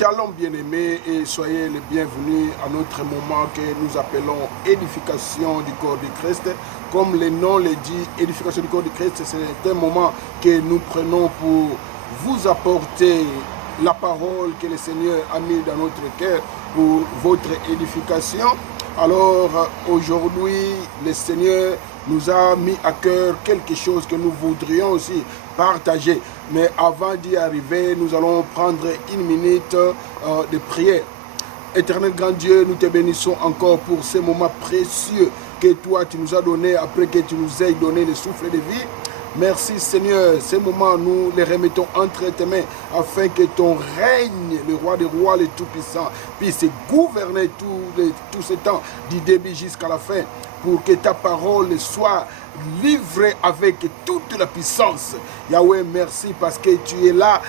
Shalom bien-aimés et soyez les bienvenus à notre moment que nous appelons édification du corps du Christ. Comme le nom le dit, édification du corps du Christ, c'est un moment que nous prenons pour vous apporter la parole que le Seigneur a mis dans notre cœur pour votre édification. Alors aujourd'hui, le Seigneur nous a mis à cœur quelque chose que nous voudrions aussi partager. Mais avant d'y arriver, nous allons prendre une minute de prière. Éternel grand Dieu, nous te bénissons encore pour ces moments précieux que toi tu nous as donnés après que tu nous aies donné le souffle de vie. Merci Seigneur, ces moments nous les remettons entre tes mains afin que ton règne, le roi des rois, le tout-puissant, puisse gouverner tout ce temps du début jusqu'à la fin pour que ta parole soit livrée avec toute la puissance. Yahweh, merci parce que tu es là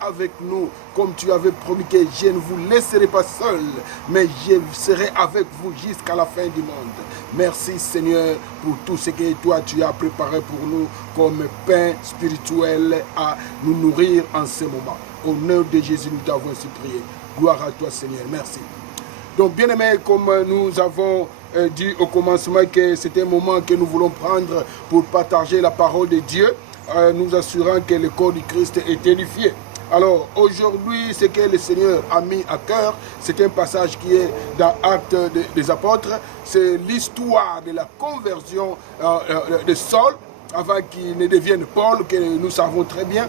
avec nous, comme tu avais promis que je ne vous laisserai pas seul, mais je serai avec vous jusqu'à la fin du monde. Merci Seigneur pour tout ce que toi tu as préparé pour nous comme pain spirituel à nous nourrir en ce moment. Au nom de Jésus, nous t'avons ainsi prié. Gloire à toi Seigneur, merci. Donc bien aimé, comme nous avons dit au commencement que c'était un moment que nous voulons prendre pour partager la parole de Dieu, nous assurant que le corps du Christ est édifié. Alors aujourd'hui, ce que le Seigneur a mis à cœur, c'est un passage qui est dans Actes des Apôtres. C'est l'histoire de la conversion de Saul, avant qu'il ne devienne Paul, que nous savons très bien.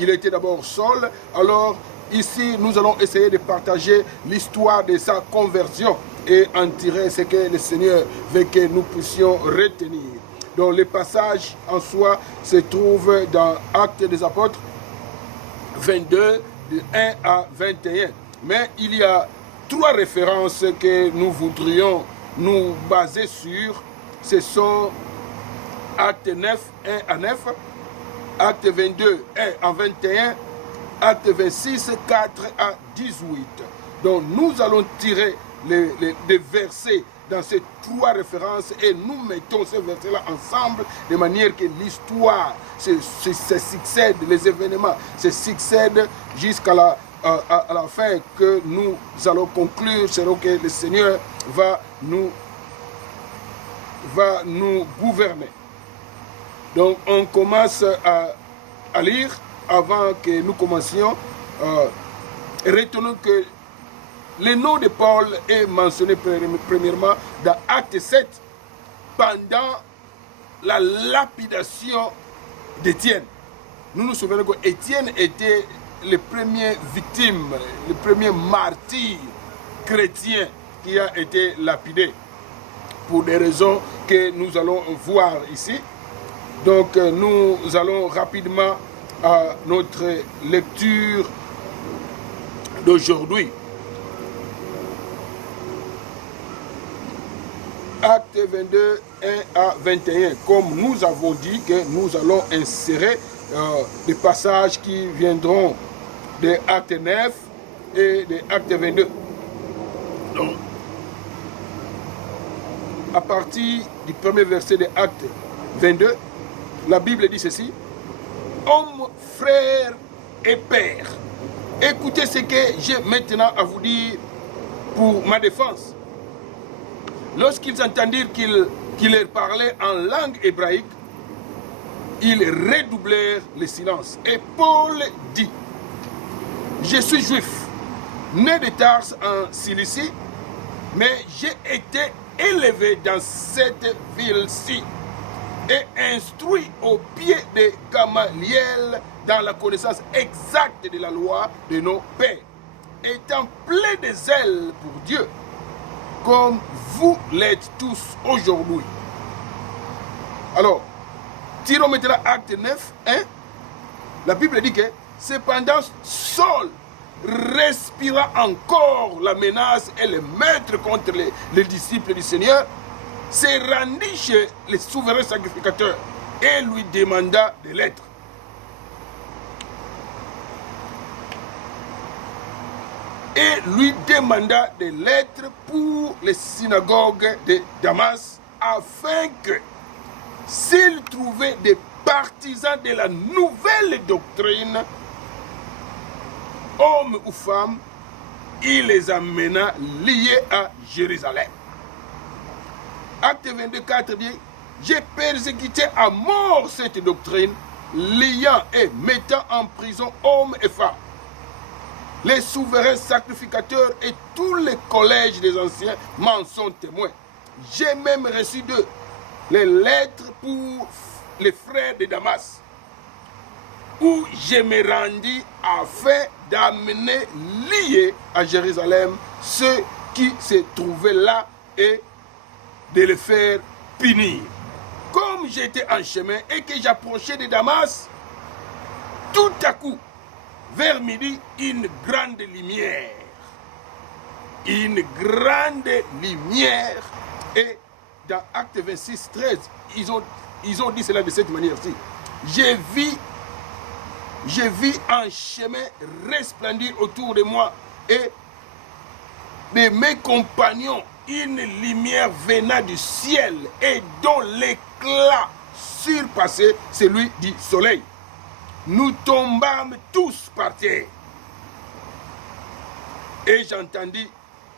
Il était d'abord Saul. Alors ici, nous allons essayer de partager l'histoire de sa conversion et en tirer ce que le Seigneur veut que nous puissions retenir. Donc le passage en soi se trouve dans Actes des Apôtres 22, de 1 à 21. Mais il y a trois références que nous voudrions nous baser sur. Ce sont Actes 9, 1 à 9, Actes 22, 1 à 21, Actes 26, 4 à 18. Donc nous allons tirer les versets dans ces trois références et nous mettons ces versets-là ensemble de manière que l'histoire se succède, les événements se succèdent jusqu'à la fin que nous allons conclure, selon que le Seigneur va nous gouverner. Donc on commence à lire. Avant que nous commencions, retenons que le nom de Paul est mentionné premièrement dans Acte 7, pendant la lapidation d'Étienne. Nous nous souvenons qu'Étienne était le premier victime, le premier martyr chrétien qui a été lapidé, pour des raisons que nous allons voir ici. Donc nous allons rapidement à notre lecture d'aujourd'hui. Acte 22, 1 à 21. Comme nous avons dit que nous allons insérer des passages qui viendront de Acte 9 et de Acte 22. Donc, à partir du premier verset de Acte 22, la Bible dit ceci: hommes, frères et pères, écoutez ce que j'ai maintenant à vous dire pour ma défense. Lorsqu'ils entendirent qu'il leur parlait en langue hébraïque, ils redoublèrent le silence. Et Paul dit: je suis juif, né de Tarse en Cilicie, mais j'ai été élevé dans cette ville-ci et instruit au pied de Gamaliel dans la connaissance exacte de la loi de nos pères, étant plein de zèle pour Dieu, comme vous l'êtes tous aujourd'hui. Alors, tirons maintenant Acte 9, 1. La Bible dit que cependant Saul respira encore la menace et le meurtre contre les disciples du Seigneur, se rendit chez le souverain sacrificateur et lui demanda des lettres. Pour les synagogues de Damas, afin que, s'il trouvait des partisans de la nouvelle doctrine, hommes ou femmes, il les amena liés à Jérusalem. Acte 22:4 dit, j'ai persécuté à mort cette doctrine, liant et mettant en prison hommes et femmes. Les souverains sacrificateurs et tous les collèges des anciens m'en sont témoins. J'ai même reçu d'eux les lettres pour les frères de Damas, où je me rendis afin d'amener liés à Jérusalem ceux qui se trouvaient là et de les faire punir. Comme j'étais en chemin et que j'approchais de Damas, tout à coup, vers midi, une grande lumière. Une grande lumière. Et dans Acte 26:13, ils ont dit cela de cette manière-ci. J'ai vu un chemin resplendir autour de moi et de mes compagnons une lumière venant du ciel et dont l'éclat surpassait celui du soleil. Nous tombâmes tous par terre. Et j'entendis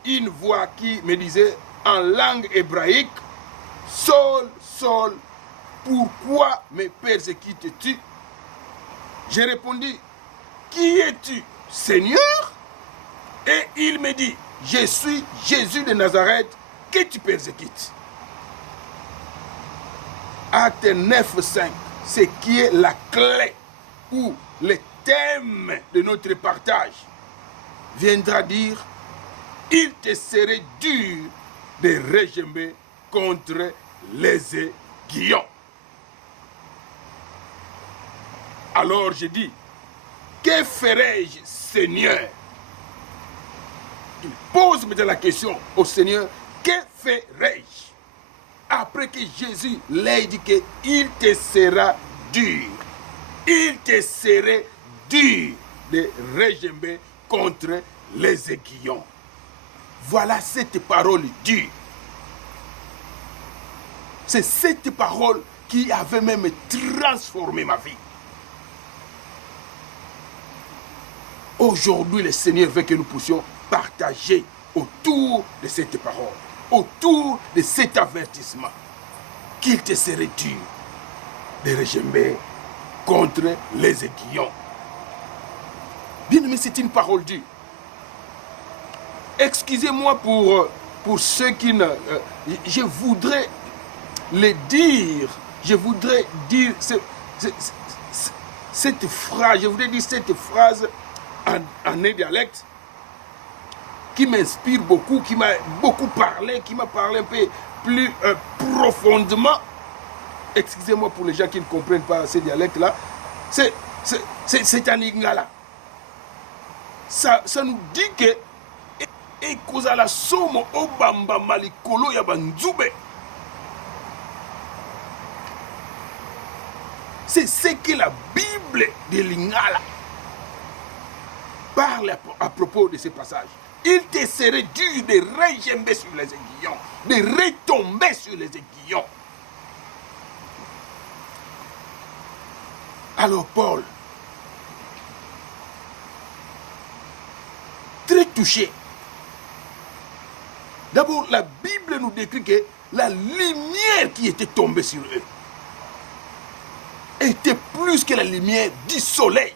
une voix qui me disait en langue hébraïque, Saul, Saul, pourquoi me persécutes-tu? J'ai répondu, qui es-tu, Seigneur? Et il me dit, je suis Jésus de Nazareth que tu persécutes. Acte 9:5, ce qui est la clé ou le thème de notre partage, viendra dire, il te serait dur de regember contre les aiguillons. Alors je dis, que ferai-je, Seigneur? Il pose maintenant la question au Seigneur, que ferai-je? Après que Jésus l'ait dit qu'il te sera dur. Il te serait dur de regember contre les aiguillons. Voilà cette parole dure. C'est cette parole qui avait même transformé ma vie. Aujourd'hui, le Seigneur veut que nous puissions partager autour de cette parole, autour de cet avertissement, qu'il te serait dur de regember contre les aiguillons. Bien aimé, c'est une parole dure. Excusez-moi pour ceux qui ne... je voudrais le dire, je voudrais dire cette phrase, je voudrais dire cette phrase en un dialecte qui m'inspire beaucoup, qui m'a beaucoup parlé, qui m'a parlé un peu plus profondément. Excusez-moi pour les gens qui ne comprennent pas ce dialecte-là. C'est un lingala. Ça nous dit que ekozala somo obamba malikolo ya banzube. C'est ce que la Bible de Lingala parle à propos de ce passage. Il te serait dur de regember sur les aiguillons, de retomber sur les aiguillons. Alors Paul, très touché. D'abord, la Bible nous décrit que la lumière qui était tombée sur eux était plus que la lumière du soleil.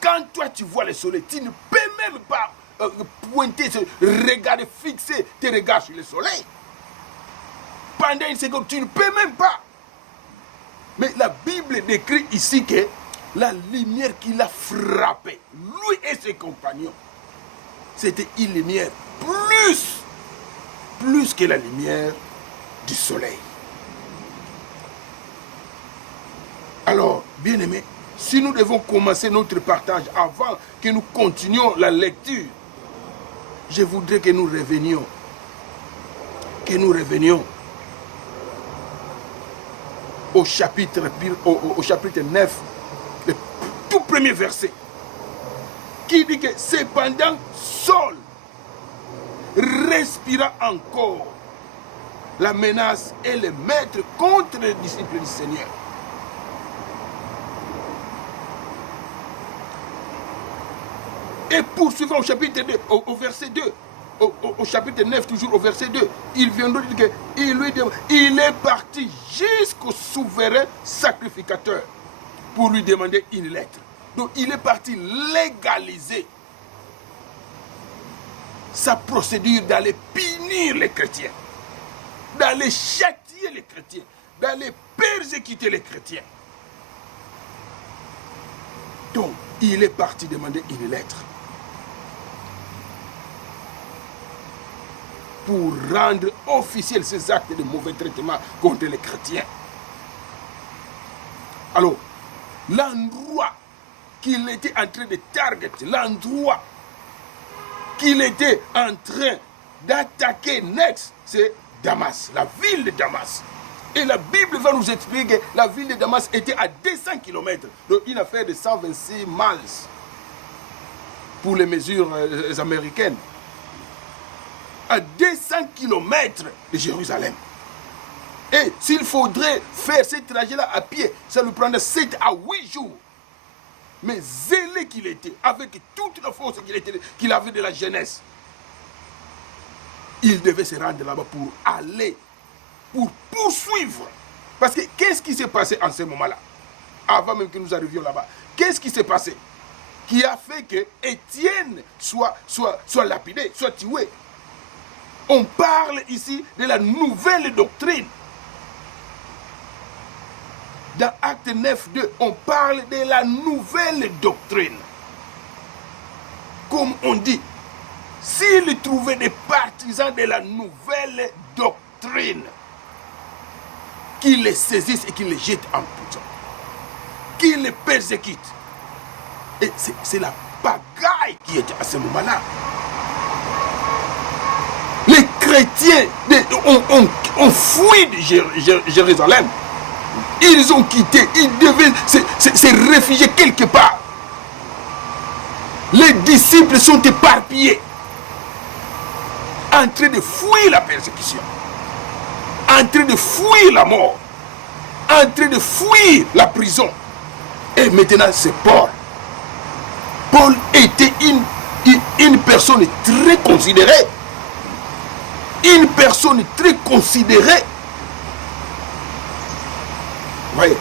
Quand toi tu vois le soleil, tu ne peux même pas pointer, regarder, fixer tes regards sur le soleil. Pendant une seconde, tu ne peux même pas. Mais la Bible décrit ici que la lumière qui l'a frappé, lui et ses compagnons, c'était une lumière plus que la lumière du soleil. Alors, bien aimé, si nous devons commencer notre partage avant que nous continuions la lecture, je voudrais que nous revenions au chapitre 9, le tout premier verset, qui dit que cependant Saul respira encore la menace et le maître contre les disciples du Seigneur. Et poursuivant au chapitre 2, au verset 2, au chapitre 9, toujours au verset 2, il vient de dire qu'il est parti jusqu'au souverain sacrificateur pour lui demander une lettre. Donc il est parti légaliser sa procédure d'aller punir les chrétiens, d'aller châtier les chrétiens, d'aller persécuter les chrétiens. Donc il est parti demander une lettre pour rendre officiel ces actes de mauvais traitement contre les chrétiens. Alors, l'endroit qu'il était en train de target, l'endroit qu'il était en train d'attaquer next, c'est Damas, la ville de Damas. Et la Bible va nous expliquer que la ville de Damas était à 200 km, donc une affaire de 126 miles pour les mesures américaines. À 200 km de Jérusalem. Et s'il faudrait faire ce trajet-là à pied, ça lui prendrait 7 à 8 jours. Mais zélé qu'il était, avec toute la force qu'il avait de la jeunesse, il devait se rendre là-bas pour aller, pour poursuivre. Parce que qu'est-ce qui s'est passé en ce moment-là, avant même que nous arrivions là-bas? Qu'est-ce qui s'est passé qui a fait que Étienne soit lapidé, soit tué? On parle ici de la nouvelle doctrine. Dans Acte 9.2, on parle de la nouvelle doctrine. Comme on dit, s'il trouvait des partisans de la nouvelle doctrine, qu'ils les saisissent et qu'ils les jettent en prison, qu'ils les persécutent. Et c'est la pagaille qui était à ce moment-là. Les chrétiens ont fui de Jérusalem. Ils ont quitté, ils devaient se réfugier quelque part. Les disciples sont éparpillés, en train de fuir la persécution, en train de fuir la mort, en train de fuir la prison. Et maintenant c'est Paul. Paul était une personne très considérée. Une personne très considérée. Voyez,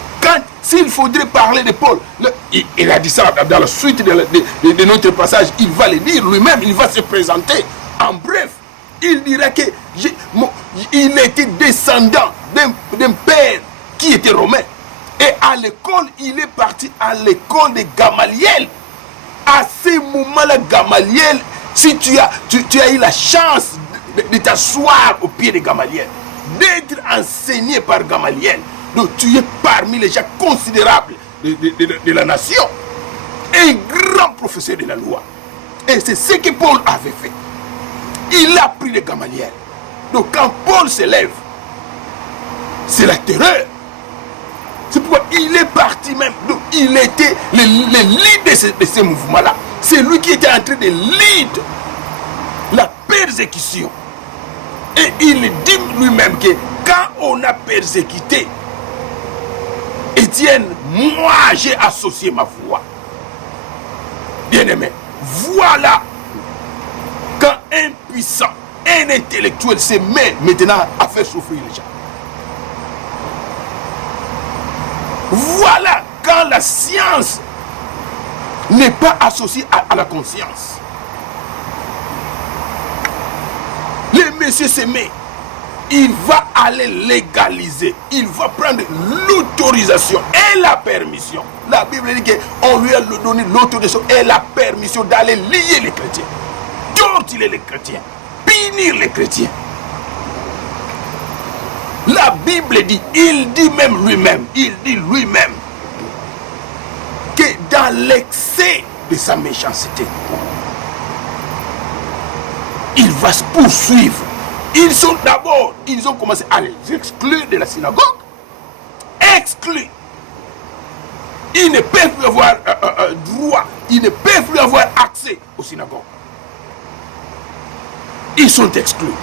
s'il faudrait parler de Paul, il a dit ça dans la suite de notre passage, il va le dire lui-même, il va se présenter. En bref, il dira que il était descendant d'un père qui était romain. Et à l'école, il est parti à l'école de Gamaliel. À ce moment-là, Gamaliel, si tu as eu la chance de t'asseoir au pied de Gamaliel, d'être enseigné par Gamaliel, donc tu es parmi les gens considérables de la nation, un grand professeur de la loi. Et c'est ce que Paul avait fait. Il a appris de Gamaliel. Donc quand Paul se lève, c'est la terreur. C'est pourquoi il est parti même. Donc il était le leader de ce mouvement-là. C'est lui qui était en train de lead la persécution. Et il dit lui-même que quand on a persécuté Étienne, moi j'ai associé ma voix. Bien-aimé, voilà quand un puissant, un intellectuel se met maintenant à faire souffrir les gens. Voilà quand la science n'est pas associée à la conscience. Le monsieur se met, il va aller légaliser, il va prendre l'autorisation et la permission. La Bible dit qu'on lui a donné l'autorisation et la permission d'aller lier les chrétiens, torturer les chrétiens, punir les chrétiens. La Bible dit, il dit lui-même que dans l'excès de sa méchanceté, il va se poursuivre. Ils ont commencé à les exclure de la synagogue. Exclus. Ils ne peuvent plus avoir droit, ils ne peuvent plus avoir accès aux synagogues. Ils sont exclus.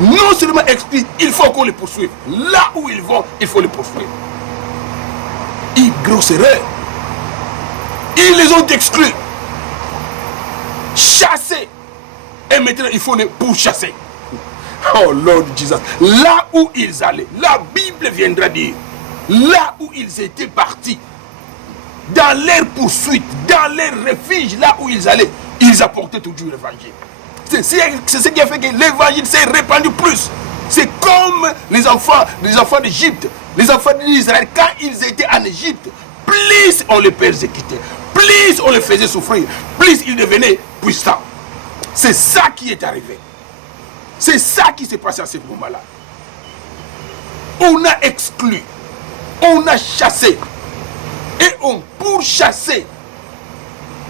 Non seulement exclus, il faut qu'on les poursuive. Là où ils vont, il faut les poursuivre. Une grosse erreur. Ils les ont exclus. chasser. Et maintenant, il faut les pourchasser. Oh Lord Jesus. Là où ils allaient, la Bible viendra dire, là où ils étaient partis, dans leur poursuite, dans leur refuge, là où ils allaient, ils apportaient toujours l'évangile. C'est ce qui a fait que l'évangile s'est répandu plus. C'est comme les enfants d'Égypte, les enfants d'Israël, quand ils étaient en Égypte, plus on les persécutait, plus on les faisait souffrir, plus ils devenaient puissants. C'est ça qui est arrivé. C'est ça qui s'est passé à ce moment-là. On a exclu, on a chassé et on pourchassait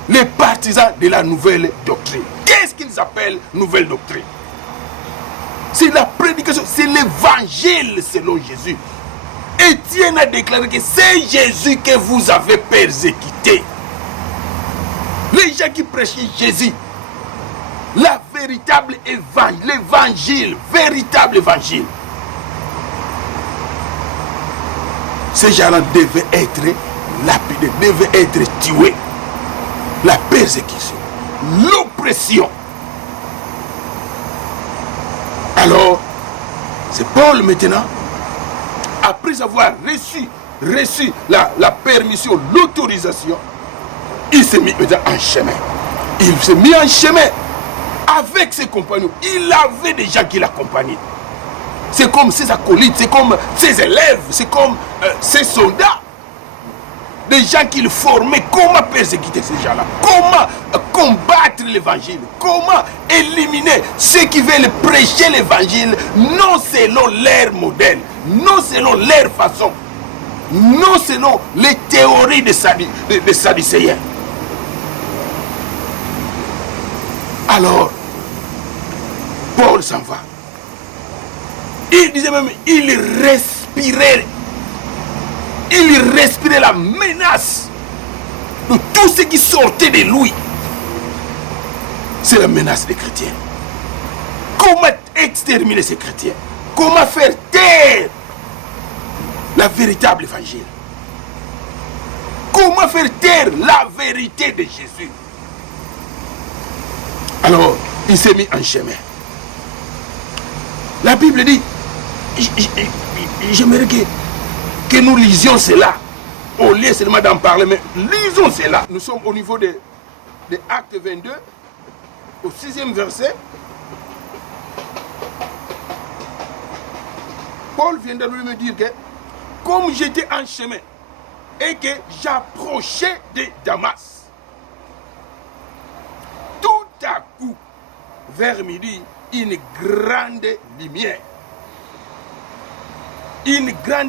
les partisans de la nouvelle doctrine. Qu'est-ce qu'ils appellent nouvelle doctrine? C'est la prédication, c'est l'évangile selon Jésus. Étienne a déclaré que c'est Jésus que vous avez persécuté. Les gens qui prêchaient Jésus, la véritable évangile, l'évangile, véritable évangile. Ces gens-là devaient être lapidés, devaient être tués. La persécution, l'oppression. Alors, c'est Paul maintenant, après avoir reçu la permission, l'autorisation, il s'est mis en chemin. Il s'est mis en chemin avec ses compagnons. Il avait des gens qui l'accompagnaient. C'est comme ses acolytes, c'est comme ses élèves, c'est comme ses soldats. Des gens qu'il formait, comment persécuter ces gens-là, comment combattre l'évangile, comment éliminer ceux qui veulent prêcher l'évangile, non selon leur modèle, non selon leur façon, non selon les théories des Sadducéens. Alors, Paul s'en va. Il disait même, il respirait la menace de tout ce qui sortait de lui. C'est la menace des chrétiens. Comment exterminer ces chrétiens? Comment faire taire la véritable évangile? Comment faire taire la vérité de Jésus? Alors, il s'est mis en chemin. La Bible dit, j'aimerais que nous lisions cela, au lieu seulement d'en parler, mais lisons cela. Nous sommes au niveau de Actes 22, au 6e verset. Paul vient de lui me dire que, comme j'étais en chemin et que j'approchais de Damas, tout à coup, vers midi, une grande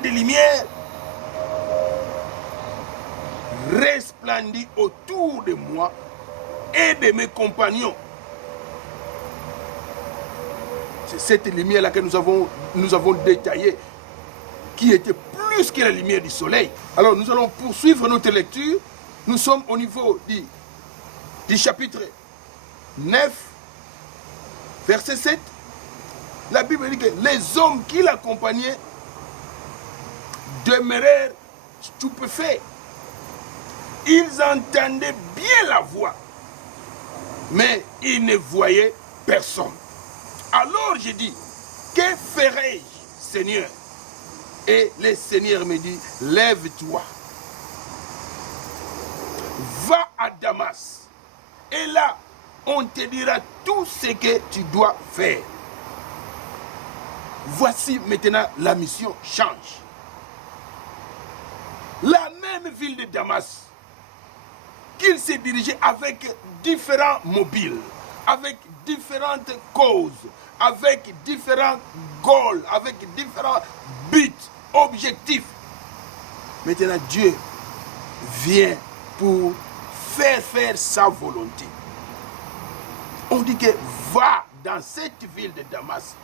lumière resplendit autour de moi et de mes compagnons. C'est cette lumière-là que nous avons détaillée, qui était plus que la lumière du soleil. Alors nous allons poursuivre notre lecture. Nous sommes au niveau du chapitre 9, verset 7. La Bible dit que les hommes qui l'accompagnaient demeurèrent stupéfaits. Ils entendaient bien la voix, mais ils ne voyaient personne. Alors j'ai dit, que ferai-je, Seigneur? Et le Seigneur me dit, lève-toi, va à Damas, et là, on te dira tout ce que tu dois faire. Voici maintenant la mission change. La même ville de Damas, qu'il s'est dirigé avec différents mobiles, avec différentes causes, avec différents goals, avec différents buts, objectifs. Maintenant, Dieu vient pour faire sa volonté. On dit que va dans cette ville de Damas,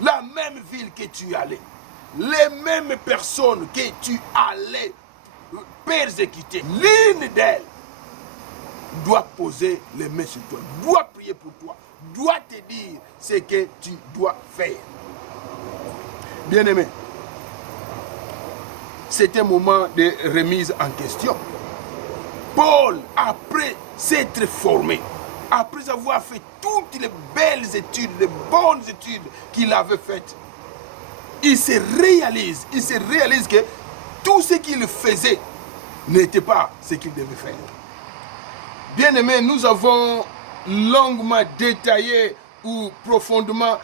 la même ville que tu allais, les mêmes personnes que tu allais persécuter, l'une d'elles doit poser les mains sur toi, doit prier pour toi, doit te dire ce que tu dois faire. Bien-aimé, c'est un moment de remise en question. Paul, après s'être formé, après avoir fait toutes les belles études, les bonnes études qu'il avait faites, il se réalise que tout ce qu'il faisait n'était pas ce qu'il devait faire. Bien aimé, nous avons longuement détaillé ou profondément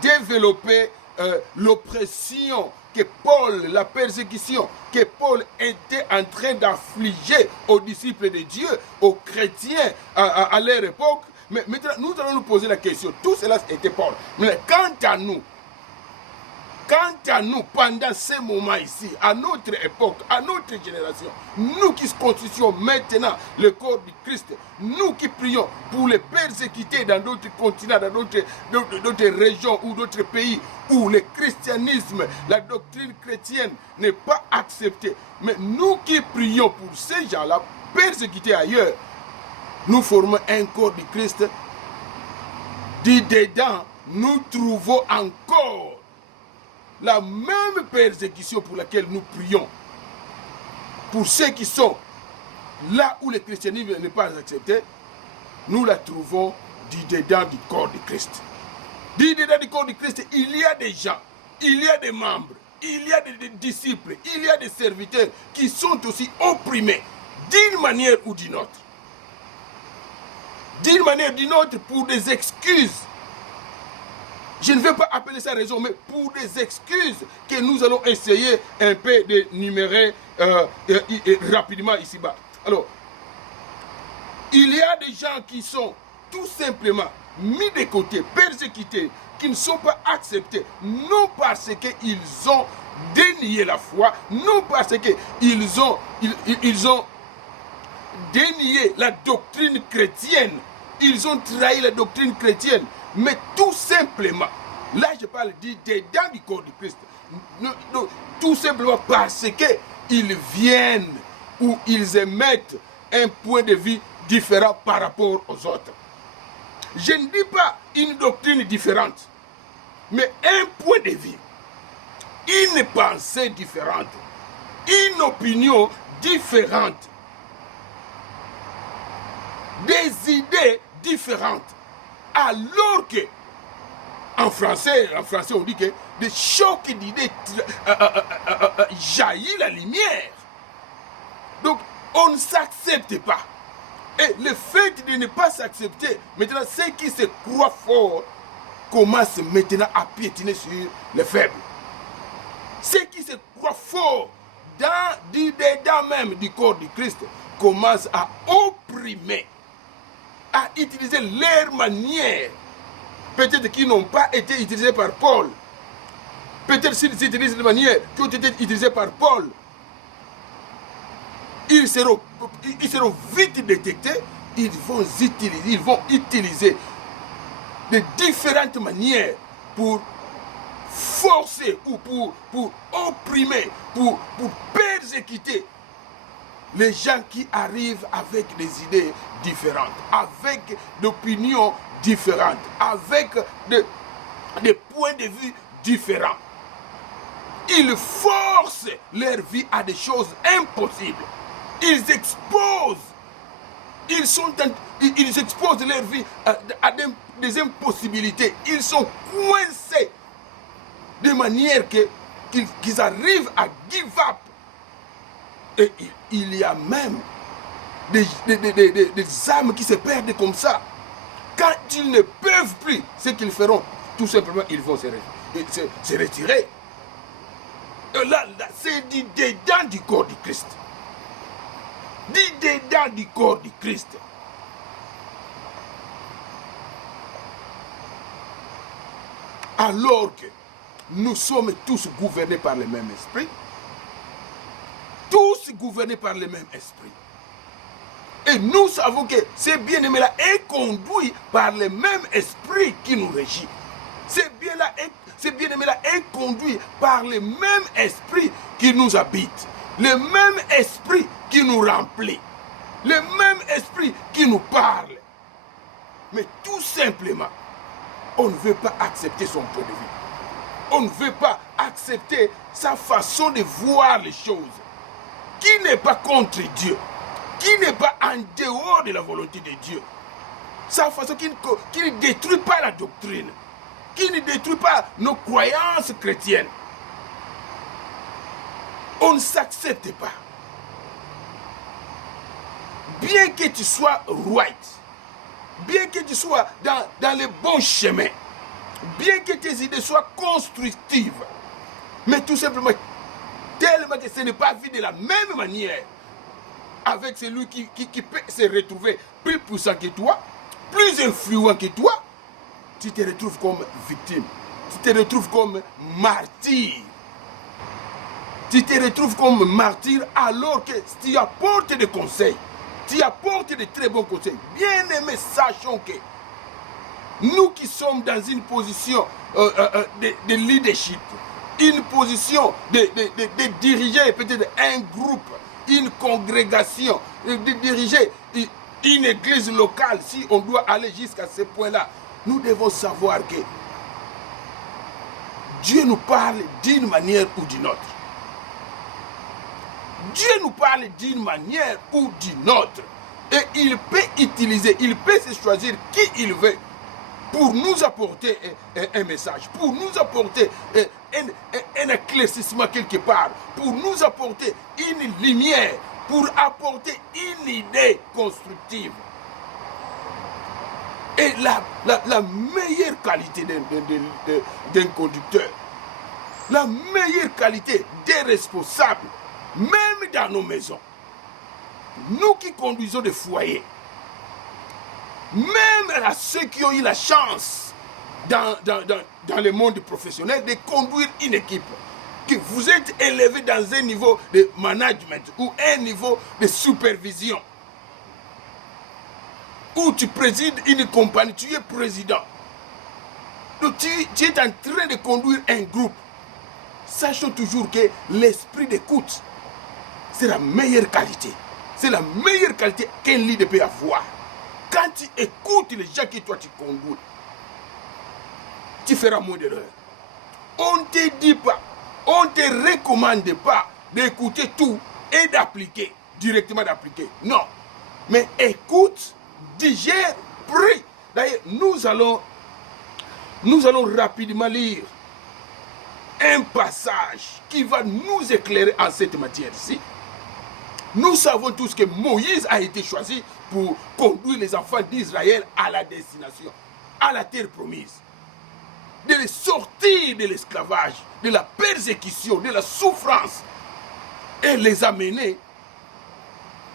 développé l'oppression que Paul, la persécution que Paul était en train d'affliger aux disciples de Dieu, aux chrétiens à leur époque. Mais maintenant, nous allons nous poser la question. Tout cela était Paul. Mais quant à nous, pendant ces moments ici, à notre époque, à notre génération, nous qui constituons maintenant le corps du Christ, nous qui prions pour les persécutés dans d'autres continents, dans d'autres régions ou d'autres pays où le christianisme, la doctrine chrétienne n'est pas acceptée, mais nous qui prions pour ces gens-là, persécutés ailleurs, nous formons un corps du Christ. Dedans, nous trouvons encore la même persécution pour laquelle nous prions. Pour ceux qui sont là où le christianisme n'est pas accepté, nous la trouvons dedans du corps du Christ. Dedans du corps du Christ, il y a des gens, il y a des membres, il y a des disciples, il y a des serviteurs qui sont aussi opprimés d'une manière ou d'une autre. D'une manière ou d'une autre pour des excuses. Je ne vais pas appeler ça raison, mais pour des excuses que nous allons essayer un peu d'énumérer rapidement ici-bas. Alors, il y a des gens qui sont tout simplement mis de côté, persécutés, qui ne sont pas acceptés, non parce qu'ils ont dénié la foi, non parce qu'ils ont dénié la doctrine chrétienne, ils ont trahi la doctrine chrétienne, mais tout simplement, là je parle dedans du corps du Christ, tout simplement parce qu'ils viennent ou ils émettent un point de vue différent par rapport aux autres. Je ne dis pas une doctrine différente, mais un point de vue, une pensée différente, une opinion différente, des idées différentes. Alors que, en français on dit que des chocs d'idées jaillit la lumière. Donc, on ne s'accepte pas. Et le fait de ne pas s'accepter, maintenant, ceux qui se croient forts commencent maintenant à piétiner sur les faibles. Ceux qui se croient forts dedans même du corps du Christ commencent à opprimer, à utiliser leur manière, peut-être qui n'ont pas été utilisées par Paul. Peut-être s'ils utilisent des manières qui ont été utilisées par Paul, ils seront vite détectés, ils vont utiliser de différentes manières pour forcer ou pour opprimer, pour persécuter les gens qui arrivent avec des idées différentes, avec des opinions différentes, avec des points de vue différents. Ils forcent leur vie à des choses impossibles. Ils exposent leur vie à des impossibilités. Ils sont coincés de manière qu'ils arrivent à give up. Et il y a même des âmes qui se perdent comme ça. Quand ils ne peuvent plus, ce qu'ils feront, tout simplement, ils vont se retirer. Et là c'est dit dedans du corps du Christ. Dit dedans du corps du Christ. Alors que nous sommes tous gouvernés par le même esprit, tous gouvernés par le même esprit. Et nous savons que ce bien-aimé-là est conduit par le même esprit qui nous régit. Ce bien-aimé-là est conduit par le même esprit qui nous habite. Le même esprit qui nous remplit. Le même esprit qui nous parle. Mais tout simplement, on ne veut pas accepter son point de vue. On ne veut pas accepter sa façon de voir les choses. Qui n'est pas contre Dieu, qui n'est pas en dehors de la volonté de Dieu. sa façon qui ne détruit pas la doctrine, qui ne détruit pas nos croyances chrétiennes. On ne s'accepte pas. Bien que tu sois right, bien que tu sois dans le bon chemin, bien que tes idées soient constructives, mais tout simplement, tellement que ce n'est pas vu de la même manière avec celui qui peut se retrouver plus puissant que toi, plus influent que toi, tu te retrouves comme victime, tu te retrouves comme martyr. Tu te retrouves comme martyr alors que tu apportes des conseils, tu apportes de très bons conseils. Bien aimés, sachons que nous qui sommes dans une position de leadership, une position de diriger peut-être un groupe, une congrégation, de diriger une église locale, si on doit aller jusqu'à ce point-là, nous devons savoir que Dieu nous parle d'une manière ou d'une autre. Dieu nous parle d'une manière ou d'une autre. Et il peut utiliser, il peut se choisir qui il veut pour nous apporter un message, pour nous apporter un éclaircissement quelque part, pour nous apporter une lumière, pour apporter une idée constructive. Et la meilleure qualité d'un conducteur, la meilleure qualité des responsables, même dans nos maisons, nous qui conduisons des foyers, même à ceux qui ont eu la chance dans le monde professionnel de conduire une équipe, que vous êtes élevé dans un niveau de management ou un niveau de supervision, où tu présides une compagnie, tu es président, donc tu es en train de conduire un groupe. Sachons toujours que l'esprit d'écoute, c'est la meilleure qualité. C'est la meilleure qualité qu'un leader peut avoir. Quand tu écoutes les gens que toi tu conduis, tu feras moins d'erreurs. On ne te dit pas, on ne te recommande pas d'écouter tout et d'appliquer, directement d'appliquer. Non. Mais écoute, digère, prie. D'ailleurs, nous allons rapidement lire un passage qui va nous éclairer en cette matière-ci. Nous savons tous que Moïse a été choisi pour conduire les enfants d'Israël à la destination, à la terre promise. De les sortir de l'esclavage, de la persécution, de la souffrance, et les amener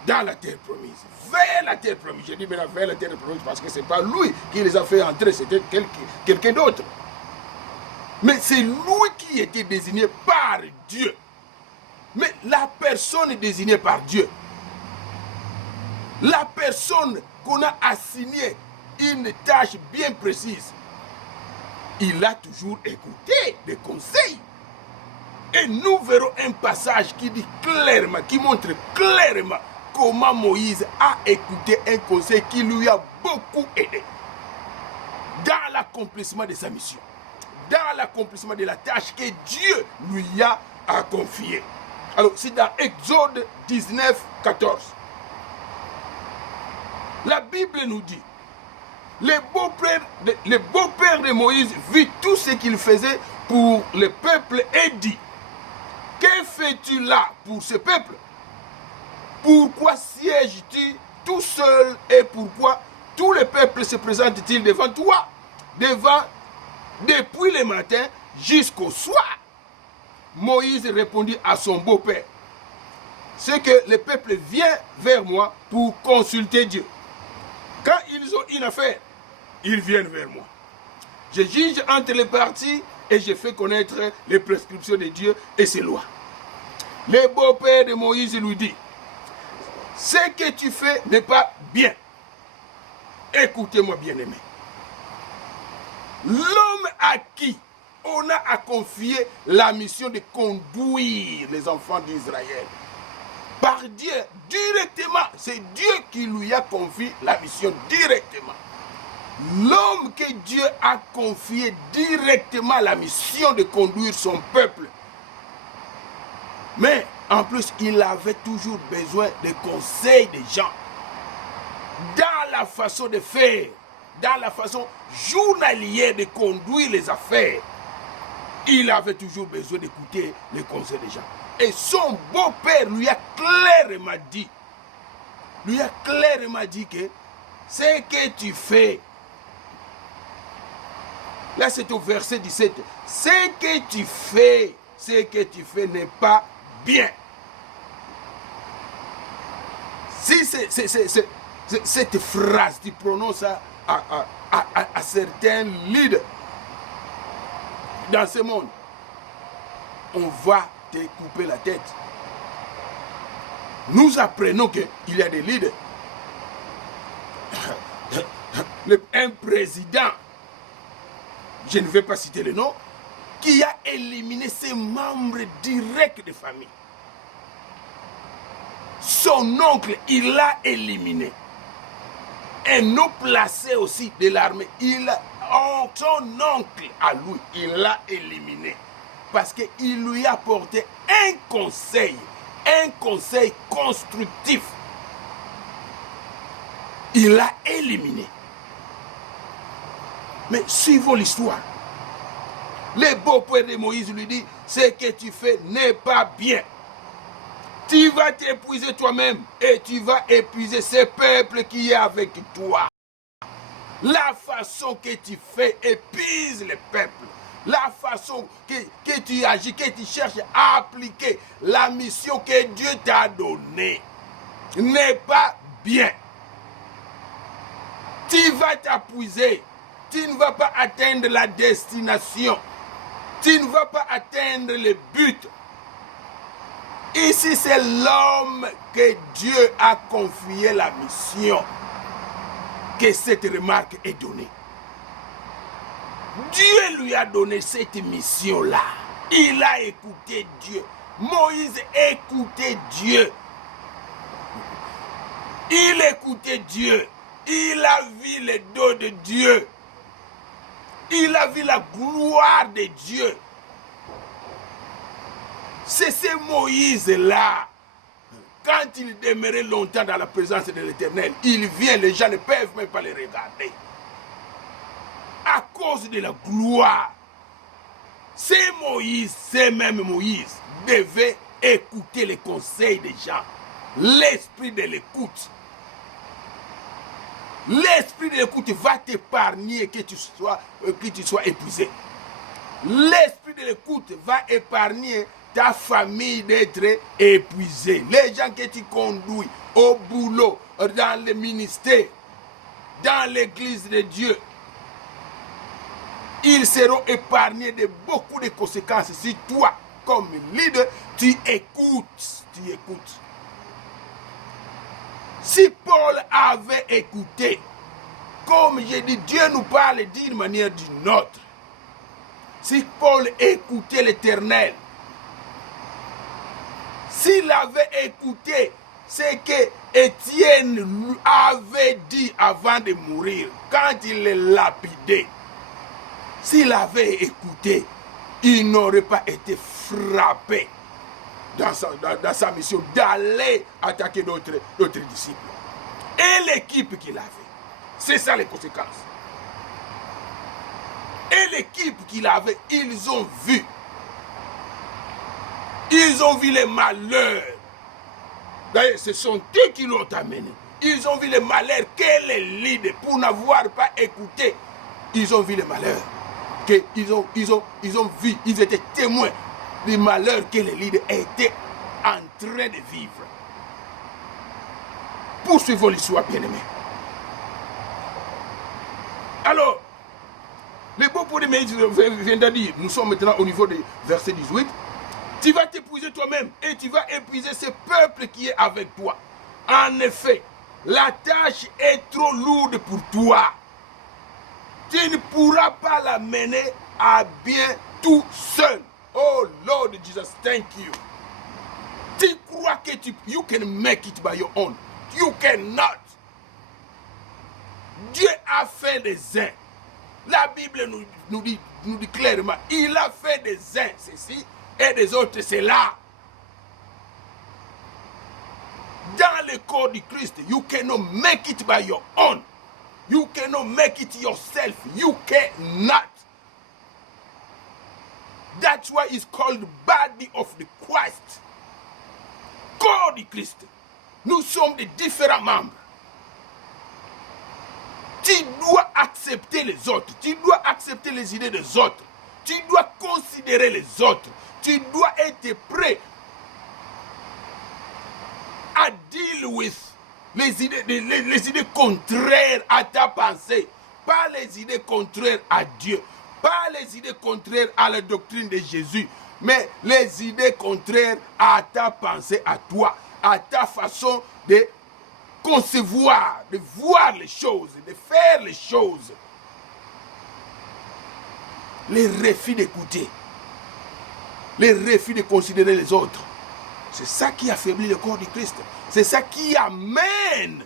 dans la terre promise, vers la terre promise. Je dis maintenant vers la terre promise parce que ce n'est pas lui qui les a fait entrer, c'était quelqu'un d'autre. Mais c'est lui qui était désigné par Dieu. Mais la personne est désignée par Dieu. La personne qu'on a assignée une tâche bien précise, il a toujours écouté des conseils. Et nous verrons un passage qui dit clairement, qui montre clairement comment Moïse a écouté un conseil qui lui a beaucoup aidé dans l'accomplissement de sa mission, dans l'accomplissement de la tâche que Dieu lui a confiée. Alors, c'est dans Exode 19, 14. La Bible nous dit, le beau-père de Moïse vit tout ce qu'il faisait pour le peuple et dit, que fais-tu là pour ce peuple? Pourquoi sièges-tu tout seul et pourquoi tout le peuple se présente-t-il devant toi, depuis le matin jusqu'au soir? Moïse répondit à son beau-père, c'est que le peuple vient vers moi pour consulter Dieu. Quand ils ont une affaire, ils viennent vers moi. Je juge entre les parties et je fais connaître les prescriptions de Dieu et ses lois. Le beau-père de Moïse lui dit, ce que tu fais n'est pas bien. Écoutez-moi, bien-aimé. L'homme à qui on a confié la mission de conduire les enfants d'Israël, par Dieu, directement, c'est Dieu qui lui a confié la mission directement. L'homme que Dieu a confié directement la mission de conduire son peuple. Mais en plus, il avait toujours besoin des conseils des gens. Dans dans la façon de faire, dans la façon journalière de conduire les affaires, il avait toujours besoin d'écouter les conseils des gens. Et son beau-père lui a clairement dit que ce que tu fais, là c'est au verset 17, ce que tu fais n'est pas bien. Si cette phrase, tu prononces à certains leaders dans ce monde, on va te couper la tête. Nous apprenons qu'il y a des leaders. Un président, je ne vais pas citer le nom, qui a éliminé ses membres directs de famille. Son oncle, il l'a éliminé. Un autre placé aussi de l'armée, son oncle à lui, il l'a éliminé. Parce qu'il lui a apporté un conseil constructif. Il l'a éliminé. Mais suivons l'histoire. Le beau-père de Moïse lui dit, ce que tu fais n'est pas bien. Tu vas t'épuiser toi-même et tu vas épuiser ce peuple qui est avec toi. La façon que tu fais épuise le peuple. La façon que tu agis, que tu cherches à appliquer la mission que Dieu t'a donnée n'est pas bien. Tu vas t'épuiser. Tu ne vas pas atteindre la destination. Tu ne vas pas atteindre le but. Ici, c'est l'homme que Dieu a confié la mission que cette remarque est donnée. Dieu lui a donné cette mission-là. Il a écouté Dieu. Moïse écoutait Dieu. Il écoutait Dieu. Il a vu le dos de Dieu. Il a vu la gloire de Dieu. C'est ce Moïse-là. Quand il demeurait longtemps dans la présence de l'Éternel, il vient, les gens ne peuvent même pas le regarder. À cause de la gloire. C'est même Moïse, devait écouter les conseils des gens. L'esprit de l'écoute. L'esprit de l'écoute va t'épargner que tu sois épuisé. L'esprit de l'écoute va épargner ta famille d'être épuisée. Les gens que tu conduis au boulot, dans le ministère, dans l'église de Dieu, ils seront épargnés de beaucoup de conséquences si toi, comme leader, tu écoutes. Si Paul avait écouté, comme j'ai dit, Dieu nous parle d'une manière ou d'une autre. Si Paul écoutait l'Éternel, s'il avait écouté ce que Étienne lui avait dit avant de mourir, quand il le lapidait, s'il avait écouté, il n'aurait pas été frappé dans sa mission d'aller attaquer d'autres disciples. Et l'équipe qu'il avait, c'est ça les conséquences. Et l'équipe qu'il avait, ils ont vu les malheurs. D'ailleurs, ce sont eux qui l'ont amené. Ils ont vu les malheurs que les leaders, pour n'avoir pas écouté, ils ont vu les malheurs. Ils ont vu, ils étaient témoins des malheurs que les leaders étaient en train de vivre. Poursuivons l'histoire, bien-aimés. Alors, le beau-père de Moïse vient de dire, nous sommes maintenant au niveau du verset 18, tu vas t'épuiser toi-même et tu vas épuiser ce peuple qui est avec toi. En effet, la tâche est trop lourde pour toi. Tu ne pourras pas la mener à bien tout seul. Oh Lord Jesus, thank you. Tu crois que you can make it by your own. You cannot. Dieu a fait des uns. La Bible nous dit clairement, il a fait des uns ceci et des autres cela. Dans le corps du Christ, you cannot make it by your own. You cannot make it yourself. You cannot. That's why it's called body of the Christ. Corps du Christ. Nous sommes des différents membres. Tu dois accepter les autres. Tu dois accepter les idées des autres. Tu dois considérer les autres. Tu dois être prêt à deal with les idées contraires à ta pensée. Pas les idées contraires à Dieu. Pas les idées contraires à la doctrine de Jésus. Mais les idées contraires à ta pensée, à toi. À ta façon de concevoir, de voir les choses, de faire les choses. Les refus d'écouter. Les refus de considérer les autres. C'est ça qui affaiblit le corps du Christ. C'est ça qui amène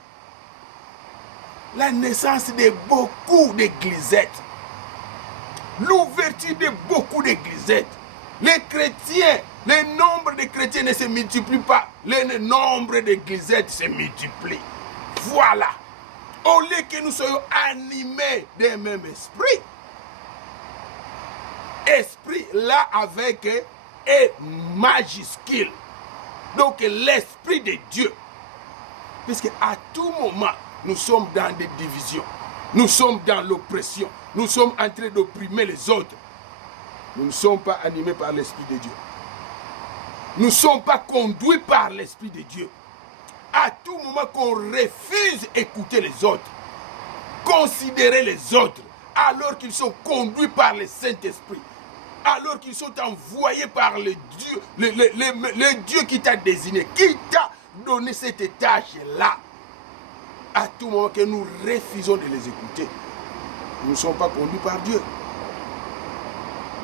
la naissance de beaucoup d'églisettes. L'ouverture de beaucoup d'églisettes. Les chrétiens, le nombre de chrétiens ne se multiplie pas. Le nombre d'églisettes se multiplie. Voilà. Au lieu que nous soyons animés d'un même esprit. Esprit là avec un majuscule. Donc l'esprit de Dieu. Puisque à tout moment, nous sommes dans des divisions. Nous sommes dans l'oppression. Nous sommes en train d'opprimer les autres. Nous ne sommes pas animés par l'Esprit de Dieu. Nous ne sommes pas conduits par l'Esprit de Dieu. À tout moment qu'on refuse d'écouter les autres, considérer les autres, alors qu'ils sont conduits par le Saint-Esprit, alors qu'ils sont envoyés par le Dieu qui t'a désigné, qui t'a donné cette tâche-là, à tout moment que nous refusons de les écouter, nous ne sommes pas conduits par Dieu.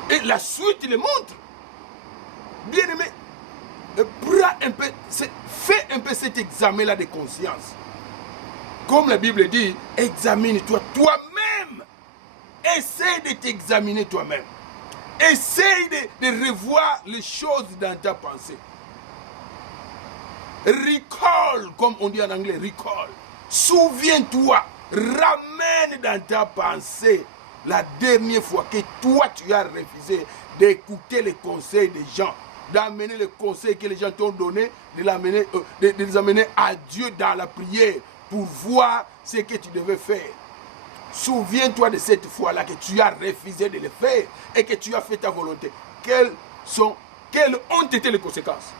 Et la suite le montre. Bien-aimé, fais un peu cet examen-là de conscience. Comme la Bible dit, examine-toi toi-même. Essaye de t'examiner toi-même. Essaye de revoir les choses dans ta pensée. Recall, comme on dit en anglais, recall. Souviens-toi, ramène dans ta pensée la dernière fois que toi tu as refusé d'écouter les conseils des gens, d'amener les conseils que les gens t'ont donnés, de les amener à Dieu dans la prière pour voir ce que tu devais faire. Souviens-toi de cette fois-là que tu as refusé de le faire et que tu as fait ta volonté. Quelles ont été les conséquences?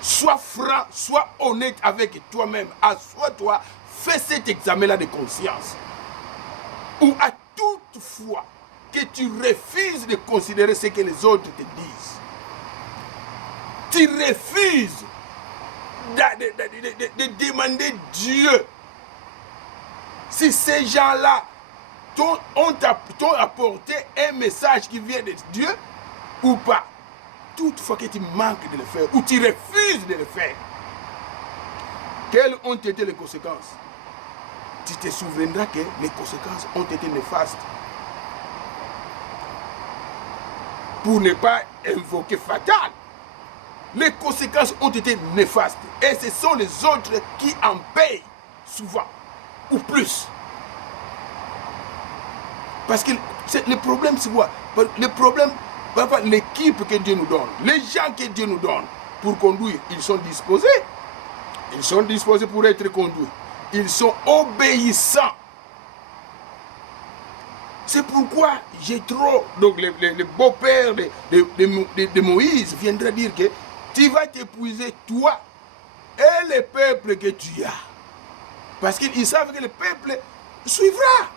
Sois franc, sois honnête avec toi-même. Assois-toi, fais cet examen-là de conscience. Ou à toute fois que tu refuses de considérer ce que les autres te disent, tu refuses de demander Dieu si ces gens-là t'ont apporté un message qui vient de Dieu ou pas. Toutefois que tu manques de le faire ou tu refuses de le faire, quelles ont été les conséquences? Tu te souviendras que les conséquences ont été néfastes. Pour ne pas invoquer fatal, les conséquences ont été néfastes. Et ce sont les autres qui en payent souvent ou plus. Parce que le problème, c'est quoi? Le problème, l'équipe que Dieu nous donne, les gens que Dieu nous donne pour conduire, ils sont disposés. Ils sont disposés pour être conduits. Ils sont obéissants. C'est pourquoi Jéthro, donc le beau-père de Moïse, viendra dire que tu vas t'épuiser toi et le peuple que tu as. Parce qu'ils savent que le peuple suivra.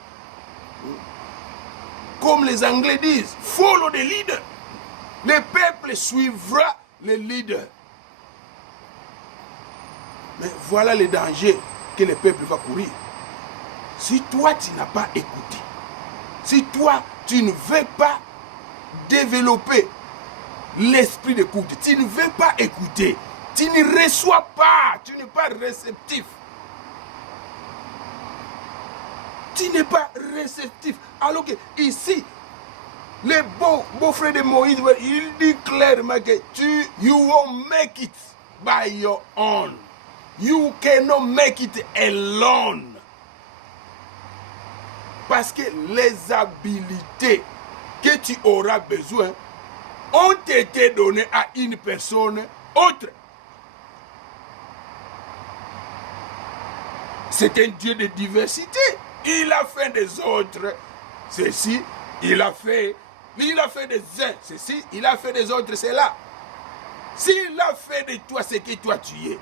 Comme les Anglais disent, follow the leader. Le peuple suivra le leader. Mais voilà le danger que le peuple va courir. Si toi tu n'as pas écouté, si toi tu ne veux pas développer l'esprit d'écoute, tu ne veux pas écouter, tu ne reçois pas, tu n'es pas réceptif. Tu n'es pas réceptif. Alors que ici, le beau-frère de Moïse, il dit clairement que you won't make it by your own. You cannot make it alone. Parce que les habilités que tu auras besoin ont été données à une personne autre. C'est un Dieu de diversité. Il a fait des autres ceci, il a fait des uns ceci, il a fait des autres cela. S'il a fait de toi ce que toi tu es,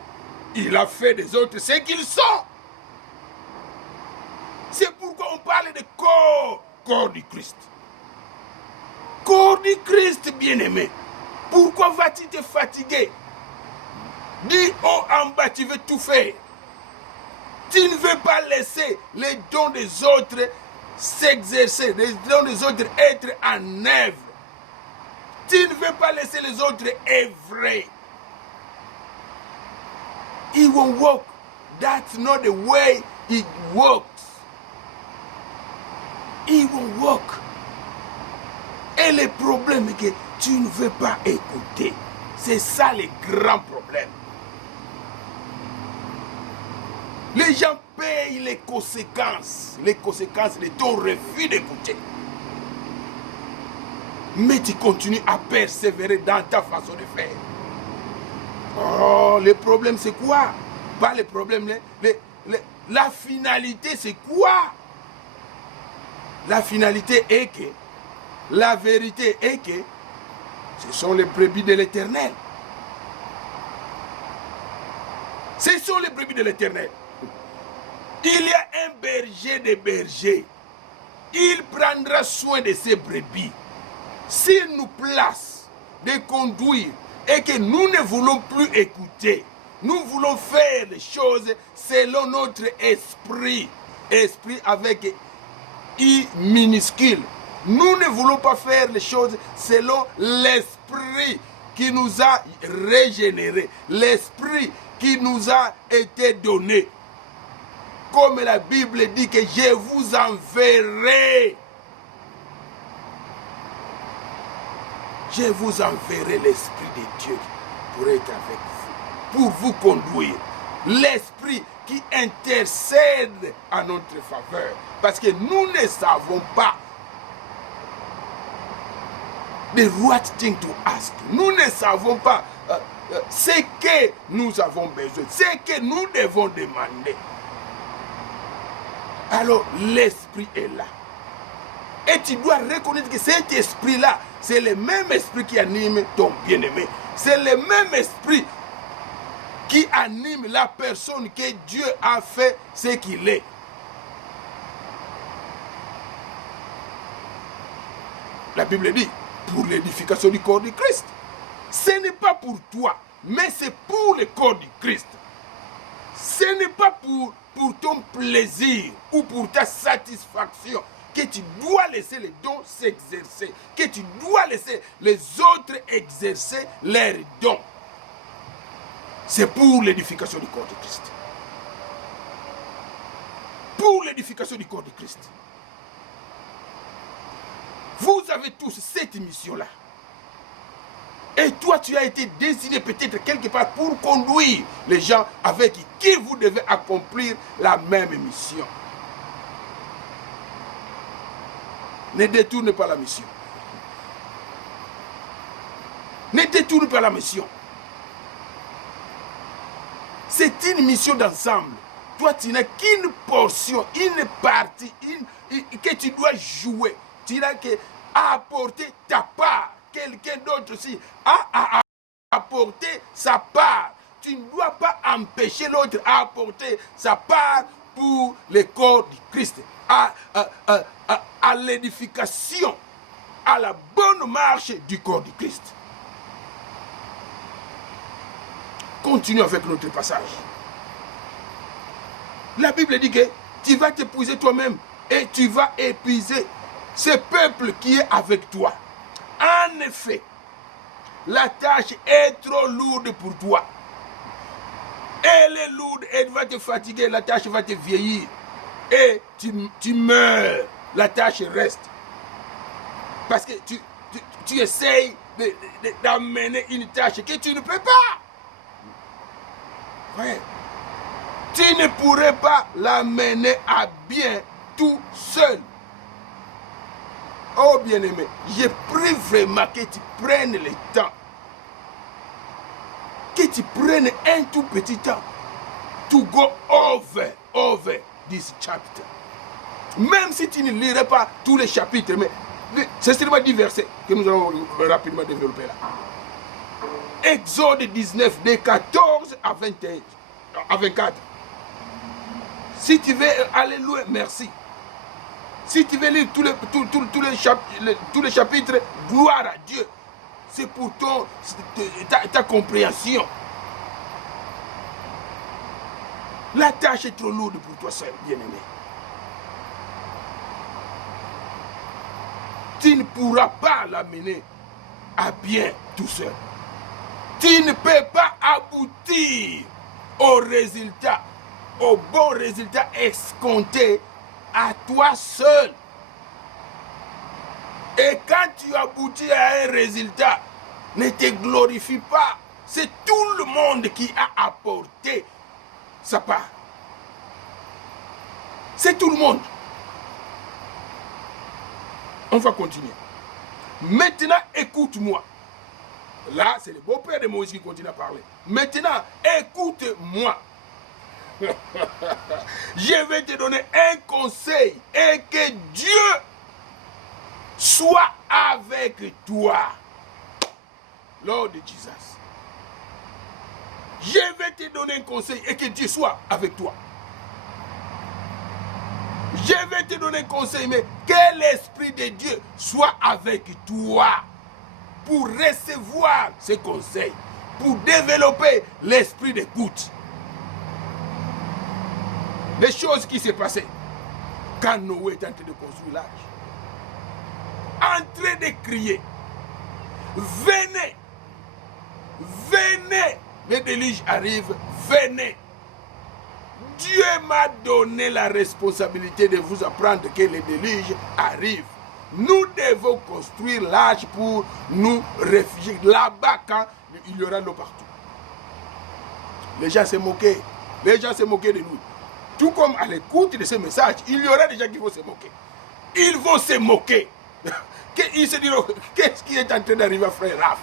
il a fait des autres ce qu'ils sont. C'est pourquoi on parle de corps du Christ. Corps du Christ, bien-aimé. Pourquoi vas-tu te fatiguer? Dis haut en bas, tu veux tout faire. Tu ne veux pas laisser les dons des autres s'exercer, les dons des autres être en œuvre. Tu ne veux pas laisser les autres œuvrer. It won't work. That's not the way it works. It won't work. Et le problème est que tu ne veux pas écouter. C'est ça le grand problème. Les gens payent les conséquences de ton refus d'écouter. Mais tu continues à persévérer dans ta façon de faire. Oh, le problème c'est quoi? Pas le problème, la finalité c'est quoi? La finalité est que, la vérité est que, ce sont les brebis de l'Éternel. Ce sont les brebis de l'Éternel. Il y a un berger des bergers. Il prendra soin de ses brebis. S'il nous place de conduire et que nous ne voulons plus écouter, nous voulons faire les choses selon notre esprit. Esprit avec I minuscule. Nous ne voulons pas faire les choses selon l'esprit qui nous a régénérés, l'esprit qui nous a été donné. Comme la Bible dit que je vous enverrai. Je vous enverrai l'Esprit de Dieu pour être avec vous, pour vous conduire. L'Esprit qui intercède à notre faveur. Parce que nous ne savons pas the right thing to ask. Nous ne savons pas ce que nous avons besoin, ce que nous devons demander. Alors l'esprit est là. Et tu dois reconnaître que cet esprit-là, c'est le même esprit qui anime ton bien-aimé. C'est le même esprit qui anime la personne que Dieu a fait ce qu'il est. La Bible dit, pour l'édification du corps du Christ. Ce n'est pas pour toi, mais c'est pour le corps du Christ. Ce n'est pas pour ton plaisir ou pour ta satisfaction que tu dois laisser les dons s'exercer, que tu dois laisser les autres exercer leurs dons. C'est pour l'édification du corps de Christ. Pour l'édification du corps de Christ. Vous avez tous cette mission-là. Et toi, tu as été désigné peut-être quelque part pour conduire les gens avec qui vous devez accomplir la même mission. Ne détourne pas la mission. Ne détourne pas la mission. C'est une mission d'ensemble. Toi, tu n'as qu'une portion, une partie que tu dois jouer. Tu n'as qu'à apporter ta part. Quelqu'un d'autre aussi a apporté sa part. Tu ne dois pas empêcher l'autre à apporter sa part pour le corps du Christ, à l'édification, à la bonne marche du corps du Christ. Continuons avec notre passage. La Bible dit que tu vas t'épuiser toi-même et tu vas épuiser ce peuple qui est avec toi. En effet, la tâche est trop lourde pour toi. Elle est lourde, elle va te fatiguer, la tâche va te vieillir. Et tu meurs, la tâche reste. Parce que tu essayes d'amener une tâche que tu ne peux pas. Ouais. Tu ne pourrais pas l'amener à bien tout seul. Oh bien-aimé, j'ai pris vraiment que tu prennes le temps. Que tu prennes un tout petit temps. To go over this chapter. Même si tu ne lirais pas tous les chapitres, mais c'est seulement 10 versets que nous allons rapidement développer là. Exode 19, de 14 à 21, à 24. Si tu veux aller loin, merci. Si tu veux lire tous les chapitres, gloire à Dieu. C'est pour ta compréhension. La tâche est trop lourde pour toi seul, bien-aimé. Tu ne pourras pas l'amener à bien tout seul. Tu ne peux pas aboutir au résultat, au bon résultat escompté à toi seul. Et quand tu aboutis à un résultat, ne te glorifie pas. C'est tout le monde qui a apporté sa part. C'est tout le monde. On va continuer. Maintenant, écoute-moi. Là, c'est le beau-père de Moïse qui continue à parler. Maintenant, écoute-moi. Je vais te donner un conseil et que Dieu soit avec toi. Lord Jesus. Je vais te donner un conseil et que Dieu soit avec toi. Je vais te donner un conseil, mais que l'Esprit de Dieu soit avec toi pour recevoir ces conseils, pour développer l'esprit d'écoute. Les choses qui s'est passées quand Noé est en train de construire l'arche, en train de crier, venez, venez, le déluge arrive, venez. Dieu m'a donné la responsabilité de vous apprendre que le déluge arrive. Nous devons construire l'arche pour nous réfugier là-bas quand il y aura l'eau partout. Les gens se moquaient. Les gens se moquaient de nous. Tout comme à l'écoute de ce message, il y aura des gens qui vont se moquer. Ils vont se moquer. Ils se diront, qu'est-ce qui est en train d'arriver à frère Raph?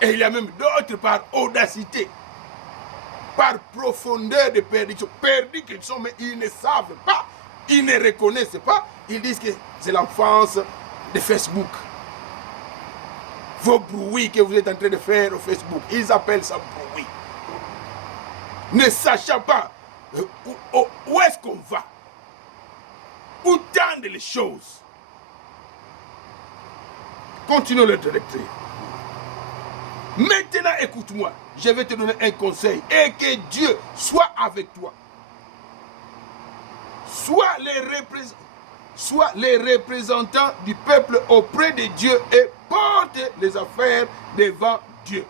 Et il y a même d'autres par audacité, par profondeur de perdition. Perdus qu'ils sont, mais ils ne savent pas, ils ne reconnaissent pas. Ils disent que c'est l'enfance de Facebook. Vos bruits que vous êtes en train de faire au Facebook, ils appellent ça bruit. Ne sachant pas où est-ce qu'on va, où tendent les choses. Continuons notre lecture. Maintenant, écoute-moi, je vais te donner un conseil et que Dieu soit avec toi. Sois les représentants du peuple auprès de Dieu et porte les affaires devant Dieu.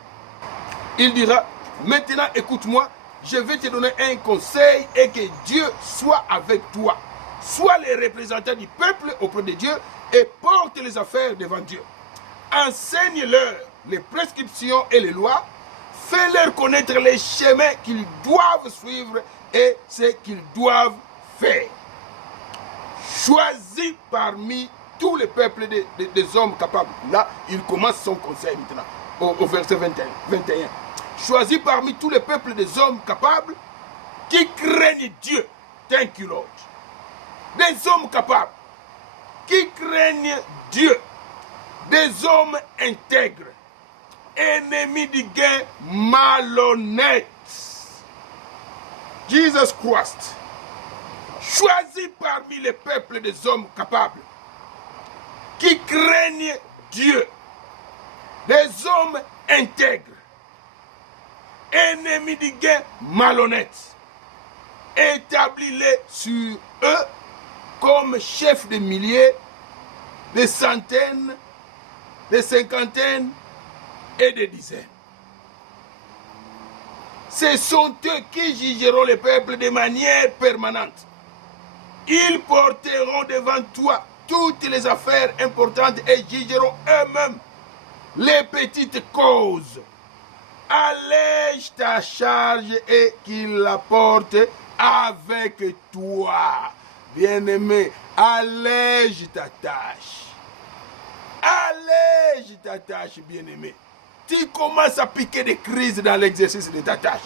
Il dira, maintenant écoute-moi, je vais te donner un conseil et que Dieu soit avec toi. Sois les représentants du peuple auprès de Dieu et porte les affaires devant Dieu. Enseigne-leur les prescriptions et les lois, fais-leur connaître les chemins qu'ils doivent suivre et ce qu'ils doivent faire. Choisis parmi tous les peuples des hommes capables. Là, il commence son conseil maintenant, au verset 21. Choisis parmi tous les peuples des hommes capables qui craignent Dieu. Thank you, Lord. Des hommes capables qui craignent Dieu. Des hommes intègres, ennemis du gain, malhonnêtes. Jesus Christ. Choisis parmi les peuples des hommes capables qui craignent Dieu. Des hommes intègres, ennemis du gain, malhonnêtes. Établis-les sur eux comme chefs de milliers, de centaines, de cinquantaines et de dizaines. Ce sont eux qui jugeront le peuple de manière permanente. Ils porteront devant toi toutes les affaires importantes et jugeront eux-mêmes les petites causes. allège ta charge et qu'il la porte avec toi. Bien-aimé, allège ta tâche. Allège ta tâche, bien-aimé. Tu commences à piquer des crises dans l'exercice de ta tâche.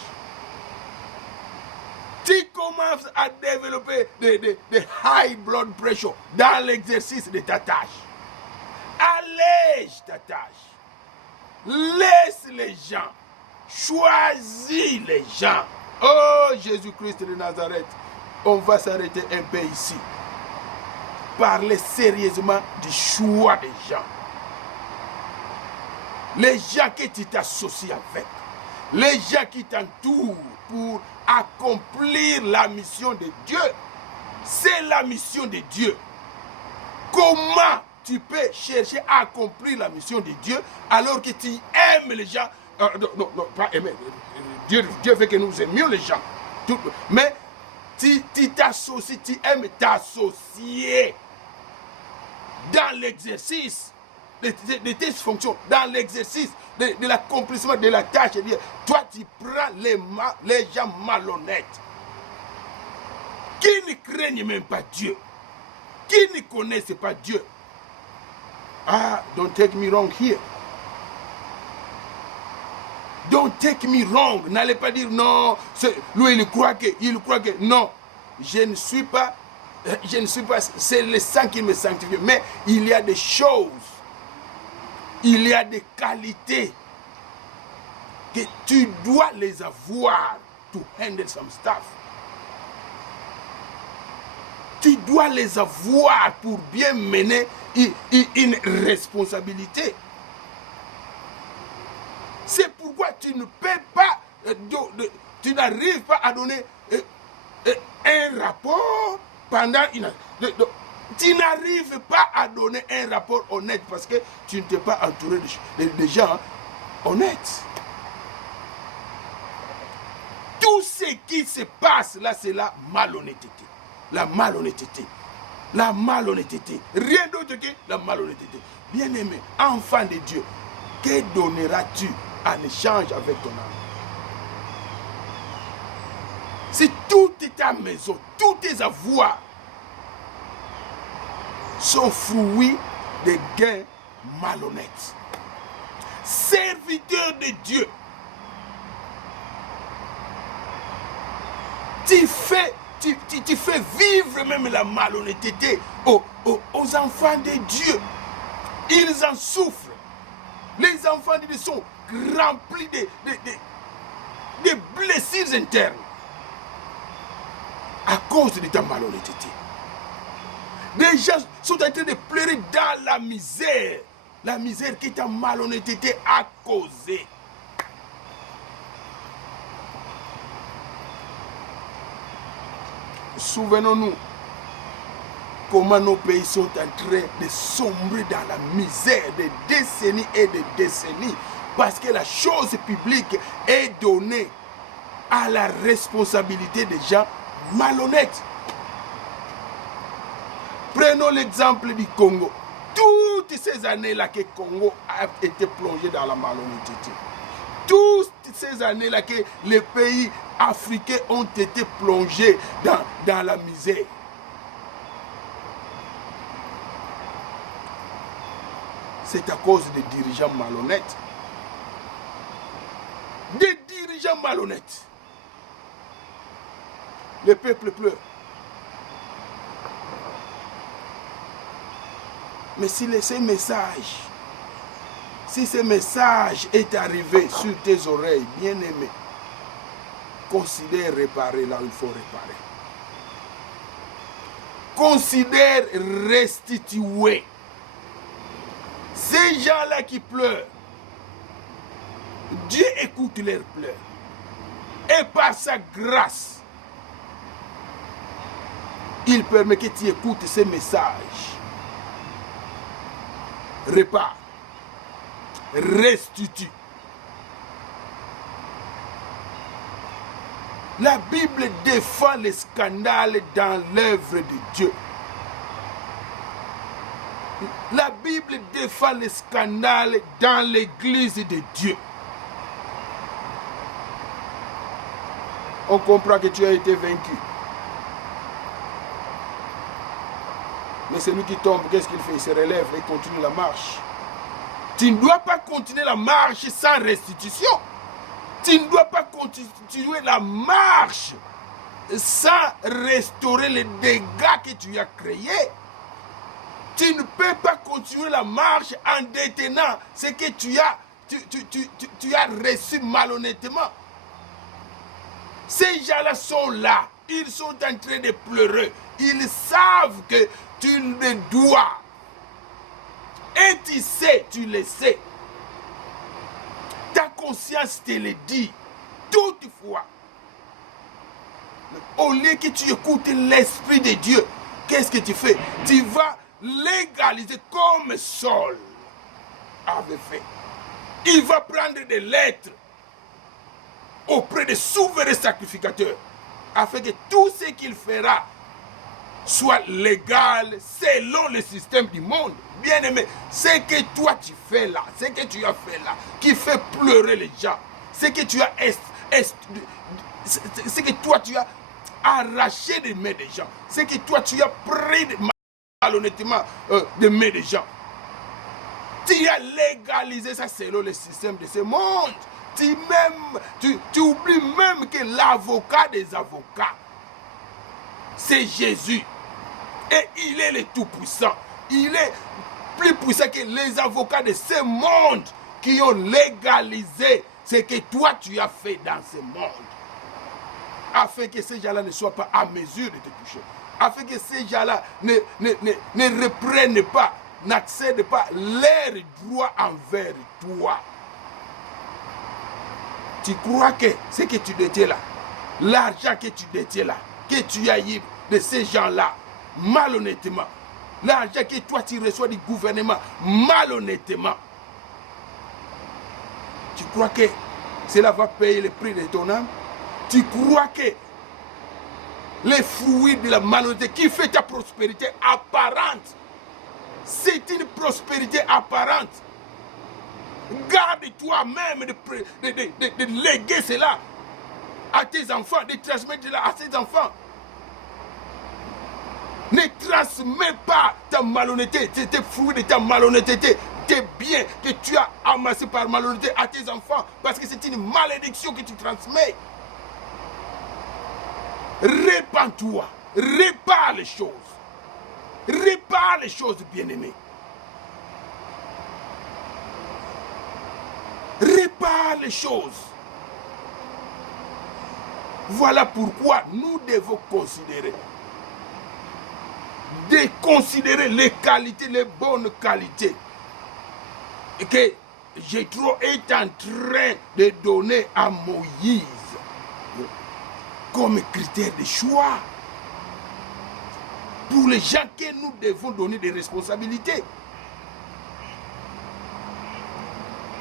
Tu commences à développer des high blood pressure dans l'exercice de ta tâche. Allège ta tâche. Laisse les gens. Choisis les gens. Oh Jésus-Christ de Nazareth, on va s'arrêter un peu ici. Parler sérieusement du choix des gens. Les gens que tu t'associes avec. Les gens qui t'entourent pour accomplir la mission de Dieu. C'est la mission de Dieu. Comment tu peux chercher à accomplir la mission de Dieu alors que tu aimes les gens? Non, pas aimer. Dieu veut que nous aimions les gens. Mais tu t'associes, tu aimes t'associer dans l'exercice de tes fonctions, dans l'exercice de l'accomplissement de la tâche. Toi, tu prends les gens malhonnêtes qui ne craignent même pas Dieu, qui ne connaissent pas Dieu. Ah, don't take me wrong here. Don't take me wrong. N'allez pas dire non, lui il croit que, non. Je ne suis pas, c'est le sang qui me sanctifie. Mais il y a des choses, il y a des qualités que tu dois les avoir to handle some stuff. Tu dois les avoir pour bien mener une responsabilité. C'est pourquoi tu ne peux pas, tu n'arrives pas à donner un rapport pendant une... Tu n'arrives pas à donner un rapport honnête parce que tu ne t'es pas entouré de gens honnêtes. Tout ce qui se passe là, c'est la malhonnêteté. La malhonnêteté. La malhonnêteté. Rien d'autre que la malhonnêteté. Bien-aimé, enfant de Dieu, que donneras-tu en échange avec ton âme? Si toute ta maison, tous tes avoirs sont fruits de gains malhonnêtes. Serviteur de Dieu, tu fais vivre même la malhonnêteté aux enfants de Dieu. Ils en souffrent. Les enfants de Dieu sont remplis de blessures internes à cause de ta malhonnêteté. Des gens sont en train de pleurer dans la misère que ta malhonnêteté a causée. Souvenons-nous comment nos pays sont en train de sombrer dans la misère de décennies et de décennies parce que la chose publique est donnée à la responsabilité des gens malhonnêtes. Prenons l'exemple du Congo. Toutes ces années-là que le Congo a été plongé dans la malhonnêteté. Toutes ces années-là que les pays africains ont été plongés dans la misère. C'est à cause des dirigeants malhonnêtes. Des dirigeants malhonnêtes. Le peuple pleure. Mais si ce message est arrivé sur tes oreilles, bien-aimé, considère réparer là où il faut réparer. Considère restituer. Ces gens-là qui pleurent, Dieu écoute leurs pleurs. Et par sa grâce, il permet que tu écoutes ces messages. Répare, restitue. La Bible défend les scandales dans l'œuvre de Dieu. La Bible défend les scandales dans l'église de Dieu. on comprend que tu as été vaincu. Mais celui qui tombe, qu'est-ce qu'il fait? Il se relève et continue la marche. Tu ne dois pas continuer la marche sans restitution. Tu ne dois pas continuer la marche sans restaurer les dégâts que tu as créés. Tu ne peux pas continuer la marche en détenant ce que tu as reçu malhonnêtement. Ces gens-là sont là. Ils sont en train de pleurer. Ils savent que tu le dois. Et tu sais, tu le sais. Ta conscience te le dit. Toutefois, au lieu que tu écoutes l'Esprit de Dieu, qu'est-ce que tu fais? Tu vas légaliser comme Saul avait fait. Il va prendre des lettres auprès des souverains sacrificateurs afin que tout ce qu'il fera soit légal selon le système du monde. Bien aimé, ce que toi tu fais là, ce que tu as fait là, qui fait pleurer les gens, ce que tu as ce que toi tu as arraché des mains des gens, ce que toi tu as pris malhonnêtement des mains des gens, tu as légalisé ça selon le système de ce monde. Tu oublies même que l'avocat des avocats, c'est Jésus. Et il est le tout-puissant. Il est plus puissant que les avocats de ce monde qui ont légalisé ce que toi tu as fait dans ce monde. Afin que ces gens-là ne soient pas à mesure de te toucher. Afin que ces gens-là ne reprennent pas, n'accèdent pas leurs droits envers toi. Tu crois que ce que tu détiens là, l'argent que tu détiens là, que tu as eu de ces gens-là, malhonnêtement, l'argent que toi tu reçois du gouvernement, malhonnêtement, tu crois que cela va payer le prix de ton âme? Tu crois que les fruits de la malhonnêteté qui fait ta prospérité apparente, c'est une prospérité apparente? Garde toi-même de léguer cela à tes enfants, de transmettre cela à tes enfants. Ne transmets pas ta malhonnêteté, tes fruits de ta malhonnêteté, tes biens que tu as amassés par malhonnêteté à tes enfants, parce que c'est une malédiction que tu transmets. Répands-toi, répare les choses. Répare les choses, bien-aimés. Répare les choses. Voilà pourquoi nous devons considérer les qualités, les bonnes qualités et que Jéthro est en train de donner à Moïse comme critère de choix pour les gens que nous devons donner des responsabilités.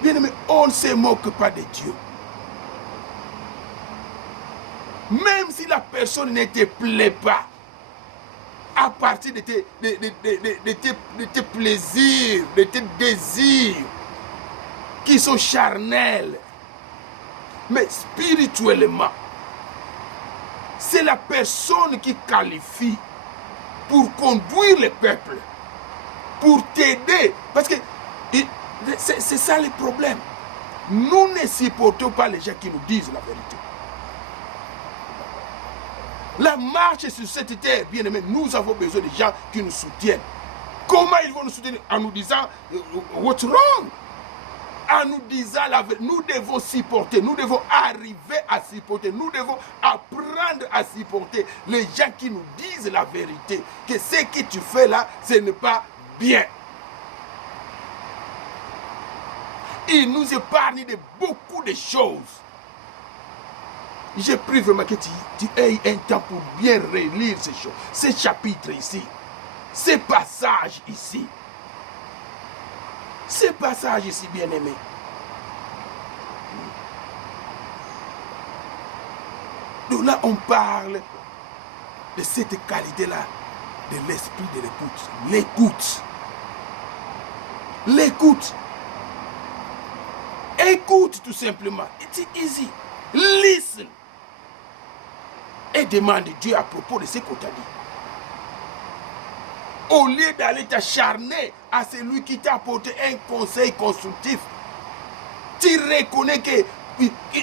Bien-aimé, on ne se moque pas de Dieu. Même si la personne ne te plaît pas, à partir de tes plaisirs, de tes désirs, qui sont charnels, mais spirituellement, c'est la personne qui qualifie pour conduire le peuple, pour t'aider, parce que c'est ça le problème. Nous ne supportons pas les gens qui nous disent la vérité. La marche sur cette terre, bien aimé, nous avons besoin de gens qui nous soutiennent. Comment ils vont nous soutenir? En nous disant what's wrong? En nous disant la vérité. Nous devons supporter, nous devons arriver à supporter, nous devons apprendre à supporter les gens qui nous disent la vérité, que ce que tu fais là, ce n'est pas bien. Il nous épargne de beaucoup de choses. J'ai pris vraiment que tu aies un temps pour bien relire ces choses, ces chapitres ici, ces passages ici. Ces passages ici, bien aimés. Donc là, on parle de cette qualité-là, de l'esprit de l'écoute. L'écoute. L'écoute. Écoute tout simplement. It's easy. Listen. et demande Dieu à propos de ce qu'on t'a dit. Au lieu d'aller t'acharner à celui qui t'a apporté un conseil constructif, tu reconnais que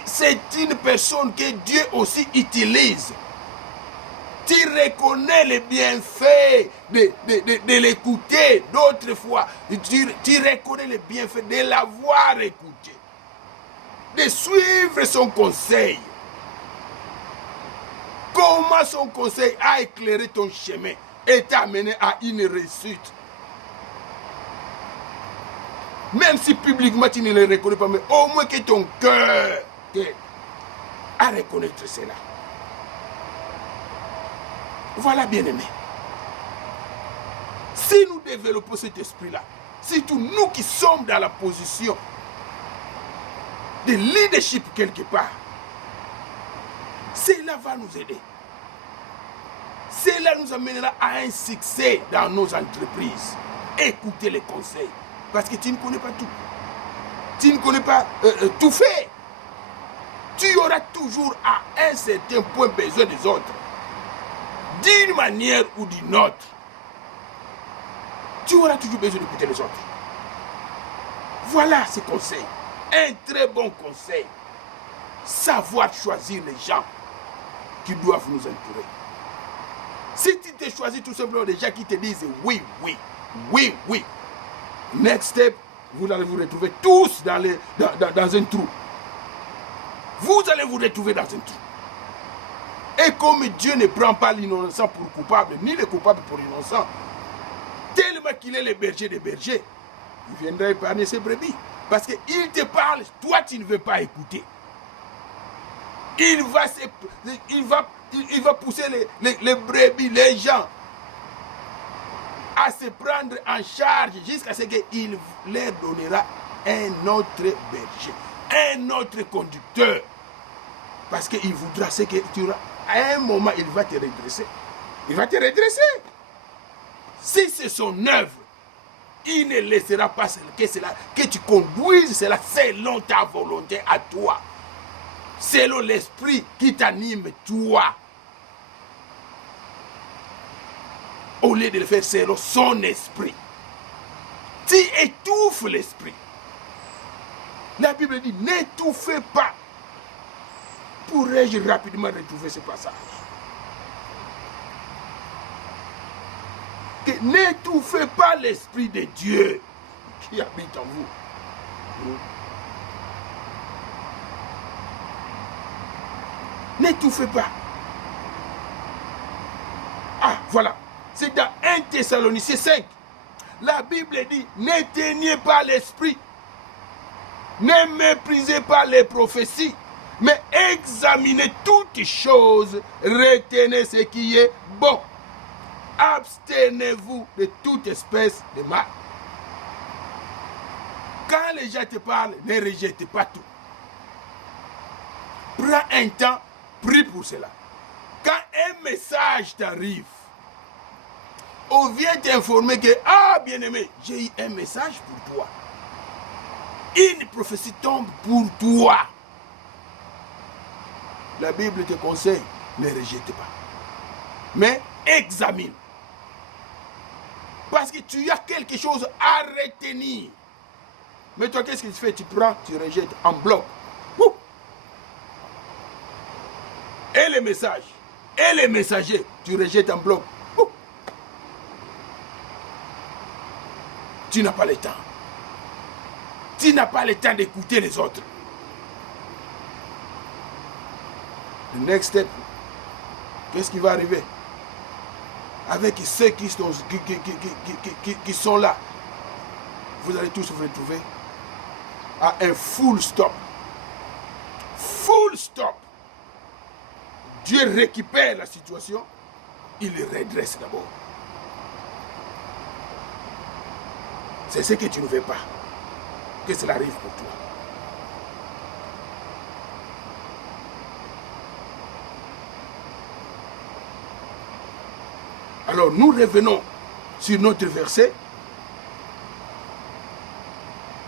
c'est une personne que Dieu aussi utilise. Tu reconnais les bienfaits de l'écouter. D'autres fois, tu reconnais les bienfaits de l'avoir écouté. De suivre son conseil. Comment son conseil a éclairé ton chemin et t'a amené à une réussite. Même si publiquement tu ne le reconnais pas, mais au moins que ton cœur à reconnaître cela. Voilà, bien-aimé. Si nous développons cet esprit-là, surtout nous qui sommes dans la position de leadership quelque part, cela va nous aider. Cela nous amènera à un succès dans nos entreprises. Écoutez les conseils. Parce que tu ne connais pas tout. Tu ne connais pas tout fait. Tu auras toujours à un certain point besoin des autres. D'une manière ou d'une autre. Tu auras toujours besoin d'écouter les autres. Voilà ce conseil. Un très bon conseil. Savoir choisir les gens qui doivent nous entourer. Si tu te choisis tout simplement des gens qui te disent oui, oui, oui, oui. Next step, vous allez vous retrouver tous dans un trou. Vous allez vous retrouver dans un trou. Et comme Dieu ne prend pas l'innocent pour coupable, ni le coupable pour innocent, tellement qu'il est le berger des bergers, il viendra épargner ses brebis. Parce qu'il te parle, toi tu ne veux pas écouter. Il va pousser les brebis, les gens, à se prendre en charge jusqu'à ce qu'il leur donnera un autre berger, un autre conducteur. Parce qu'il voudra ce que tu auras. À un moment, il va te redresser. Il va te redresser. Si c'est son œuvre, il ne laissera pas que tu conduises cela selon ta volonté à toi. Selon l'esprit qui t'anime toi. Au lieu de le faire selon son esprit. Tu étouffes l'esprit. La Bible dit, n'étouffez pas. Pourrais-je rapidement retrouver ce passage? Que n'étouffez pas l'esprit de Dieu qui habite en vous. N'étouffez pas. Ah, voilà. C'est dans 1 Thessaloniciens 5. La Bible dit, n'éteignez pas l'esprit. Ne méprisez pas les prophéties. Mais examinez toutes choses. Retenez ce qui est bon. Abstenez-vous de toute espèce de mal. Quand les gens te parlent, ne rejette pas tout. Prends un temps, prie pour cela. Quand un message t'arrive, on vient t'informer que, ah bien-aimé, j'ai eu un message pour toi. Une prophétie tombe pour toi. La Bible te conseille, ne rejette pas. Mais examine. Parce que tu as quelque chose à retenir. Mais toi, qu'est-ce que tu fais? Tu prends, tu rejettes en bloc. Ouh. Et les messages, et les messagers, tu rejettes en bloc. Ouh. Tu n'as pas le temps. Tu n'as pas le temps d'écouter les autres. Le next step, qu'est-ce qui va arriver? Avec ceux qui sont là, vous allez tous vous retrouver à un full stop. Full stop. Dieu récupère la situation, il le redresse d'abord. C'est ce que tu ne veux pas. Que cela arrive pour toi. Alors nous revenons sur notre verset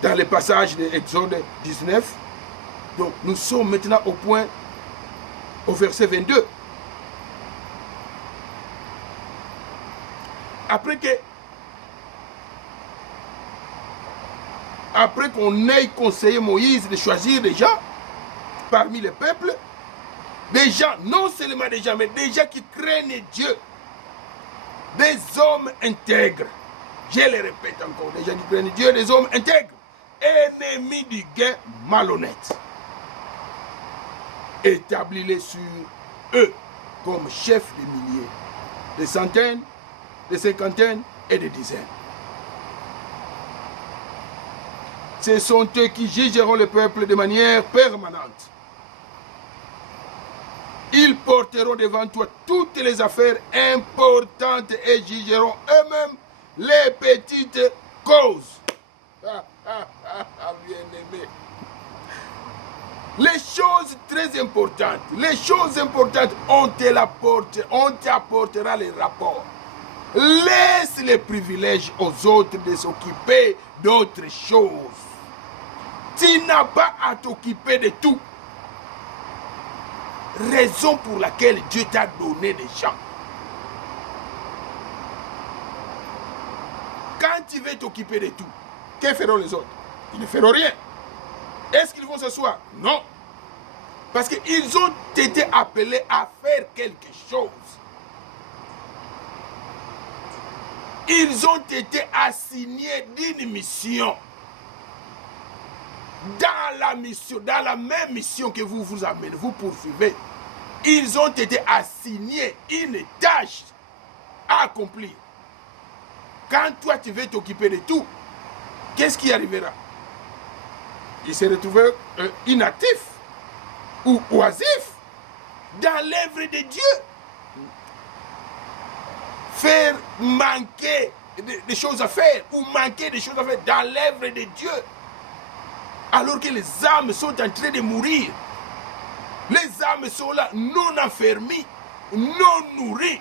dans le passage de Exode 19. Donc nous sommes maintenant au verset 22. après qu'on ait conseillé Moïse de choisir des gens parmi le peuple, des gens, non seulement des gens, mais des gens qui craignent Dieu, des hommes intègres. Je le répète encore, des gens qui craignent Dieu, des hommes intègres, ennemis du gain malhonnête. Établis-les sur eux comme chefs de milliers, de centaines, de cinquantaines et de dizaines. Ce sont eux qui jugeront le peuple de manière permanente. Ils porteront devant toi toutes les affaires importantes et jugeront eux-mêmes les petites causes. Bien-aimé. Les choses très importantes, on t'apportera les rapports. Laisse les privilèges aux autres de s'occuper d'autres choses. Tu n'as pas à t'occuper de tout. Raison pour laquelle Dieu t'a donné des gens. Quand tu veux t'occuper de tout, que feront les autres? Ils ne feront rien. Est-ce qu'ils vont s'asseoir? Non. Parce qu'ils ont été appelés à faire quelque chose. Ils ont été assignés d'une mission. Dans la même mission que vous vous amenez, vous poursuivez, ils ont été assignés une tâche à accomplir. Quand toi tu veux t'occuper de tout, qu'est-ce qui arrivera? Ils se retrouvent inactifs ou oisifs dans l'œuvre de Dieu. Faire manquer des choses à faire ou manquer des choses à faire dans l'œuvre de Dieu. Alors que les âmes sont en train de mourir. Les âmes sont là, non affermies, non nourries.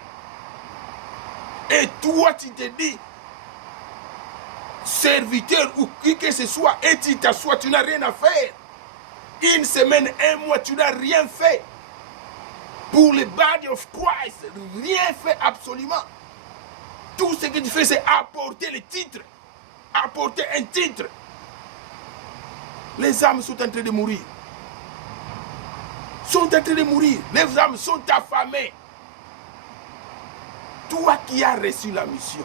Et toi, tu te dis, serviteur ou qui que ce soit, et tu t'assois, tu n'as rien à faire. Une semaine, un mois, tu n'as rien fait. Pour le body of Christ, rien fait absolument. Tout ce que tu fais, c'est apporter le titre. Apporter un titre. Les âmes sont en train de mourir. Les âmes sont affamées. Toi qui as reçu la mission,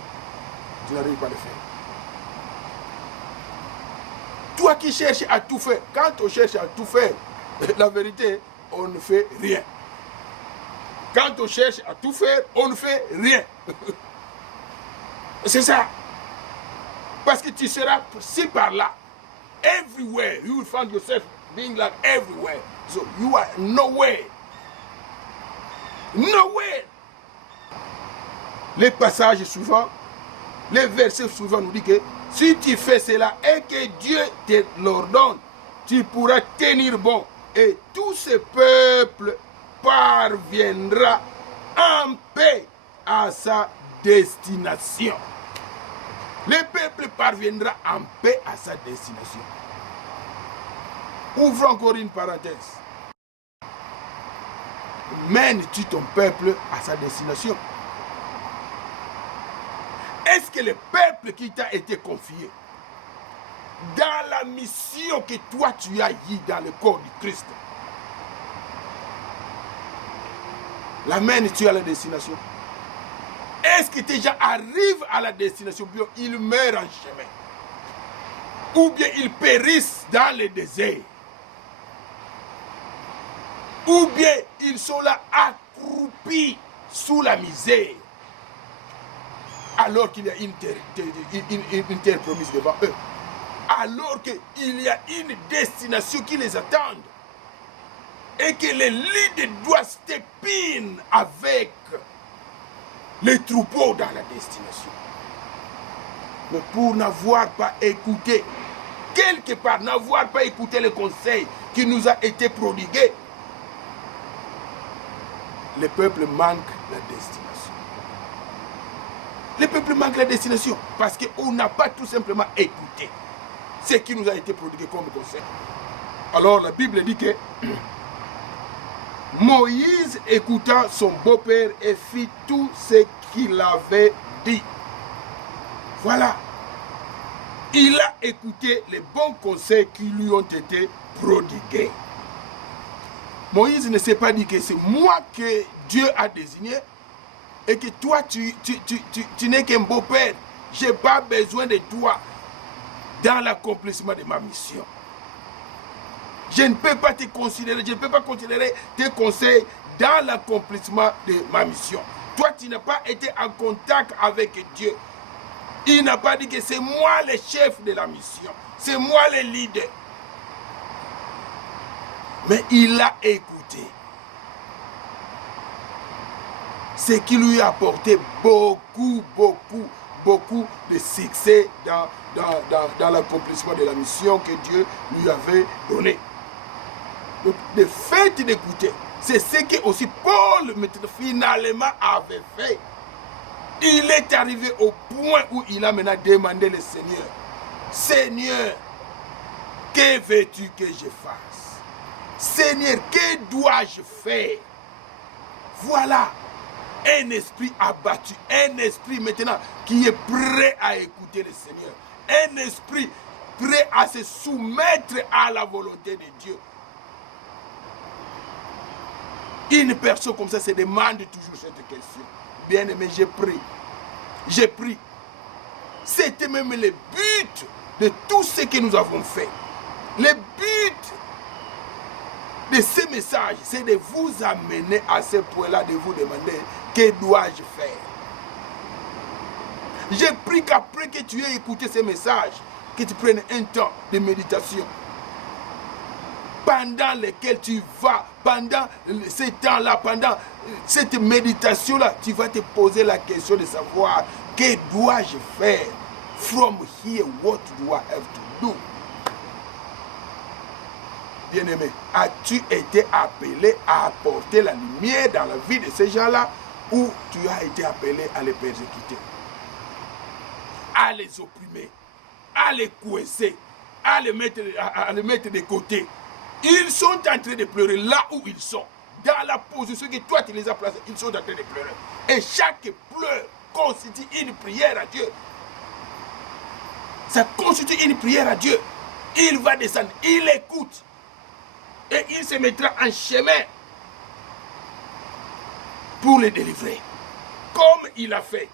tu n'arrives pas à le faire. Toi qui cherches à tout faire, quand on cherche à tout faire, la vérité, on ne fait rien. Quand on cherche à tout faire, on ne fait rien. C'est ça. Parce que tu seras ci par là. Everywhere. You will find yourself being like everywhere. So you are nowhere. Nowhere. Les passages suivants, les versets suivants nous disent que si tu fais cela et que Dieu te l'ordonne, tu pourras tenir bon. Et tout ce peuple parviendra en paix à sa destination. Le peuple parviendra en paix à sa destination. Ouvre encore une parenthèse. Mènes-tu ton peuple à sa destination? Est-ce que le peuple qui t'a été confié, dans la mission que toi tu as eue dans le corps du Christ, l'amènes-tu à la destination? Est-ce que tes gens arrivent à la destination, ou bien ils meurent en chemin? Ou bien ils périssent dans le désert? Ou bien ils sont là accroupis sous la misère, alors qu'il y a une terre promise devant eux, alors qu'il y a une destination qui les attend, et que les leaders doivent step in avec les troupeaux dans la destination. Mais pour n'avoir pas écouté, quelque part, n'avoir pas écouté le conseil qui nous a été prodigué, le peuple manque la destination. Le peuple manque la destination parce qu'on n'a pas tout simplement écouté ce qui nous a été prodigué comme conseil. Alors la Bible dit que Moïse écouta son beau-père et fit tout ce qu'il avait dit. Voilà. Il a écouté les bons conseils qui lui ont été prodigués. Moïse ne s'est pas dit que c'est moi que Dieu a désigné et que toi, tu n'es qu'un beau-père. Je n'ai pas besoin de toi dans l'accomplissement de ma mission. Je ne peux pas te considérer, je ne peux pas considérer tes conseils dans l'accomplissement de ma mission. Toi, tu n'as pas été en contact avec Dieu. Il n'a pas dit que c'est moi le chef de la mission. C'est moi le leader. Mais il a écouté. Ce qui lui a apporté beaucoup de succès dans l'accomplissement de la mission que Dieu lui avait donnée. Donc, le fait d'écouter, c'est ce que aussi Paul finalement avait fait. Il est arrivé au point où il a maintenant demandé le Seigneur. Seigneur, que veux-tu que je fasse? Seigneur, que dois-je faire? Voilà un esprit abattu, un esprit maintenant qui est prêt à écouter le Seigneur. Un esprit prêt à se soumettre à la volonté de Dieu. Une personne comme ça se demande toujours cette question. Bien-aimé, j'ai pris. J'ai pris. C'était même le but de tout ce que nous avons fait. Le but de ce message, c'est de vous amener à ce point-là, de vous demander que dois-je faire. J'ai pris qu'après que tu aies écouté ce message, que tu prennes un temps de méditation pendant lequel tu vas, pendant ce temps-là, pendant cette méditation-là, tu vas te poser la question de savoir que dois-je faire? From here, what do I have to do? Bien-aimé, as-tu été appelé à apporter la lumière dans la vie de ces gens-là ou tu as été appelé à les persécuter, à les opprimer, à les coincer, à les mettre de côté? Ils sont en train de pleurer là où ils sont, dans la position que toi tu les as placés, ils sont en train de pleurer. Et chaque pleur constitue une prière à Dieu. Ça constitue une prière à Dieu. Il va descendre, il écoute. Et il se mettra en chemin pour les délivrer. Comme il a fait.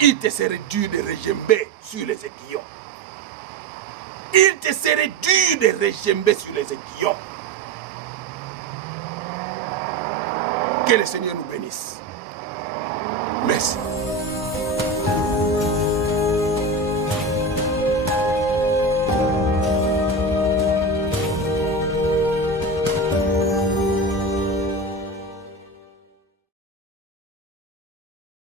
Il te serait dur de regimber sur les aiguillons. Il te serait dur de regimber sur les aiguillons. Que le Seigneur nous bénisse. Merci.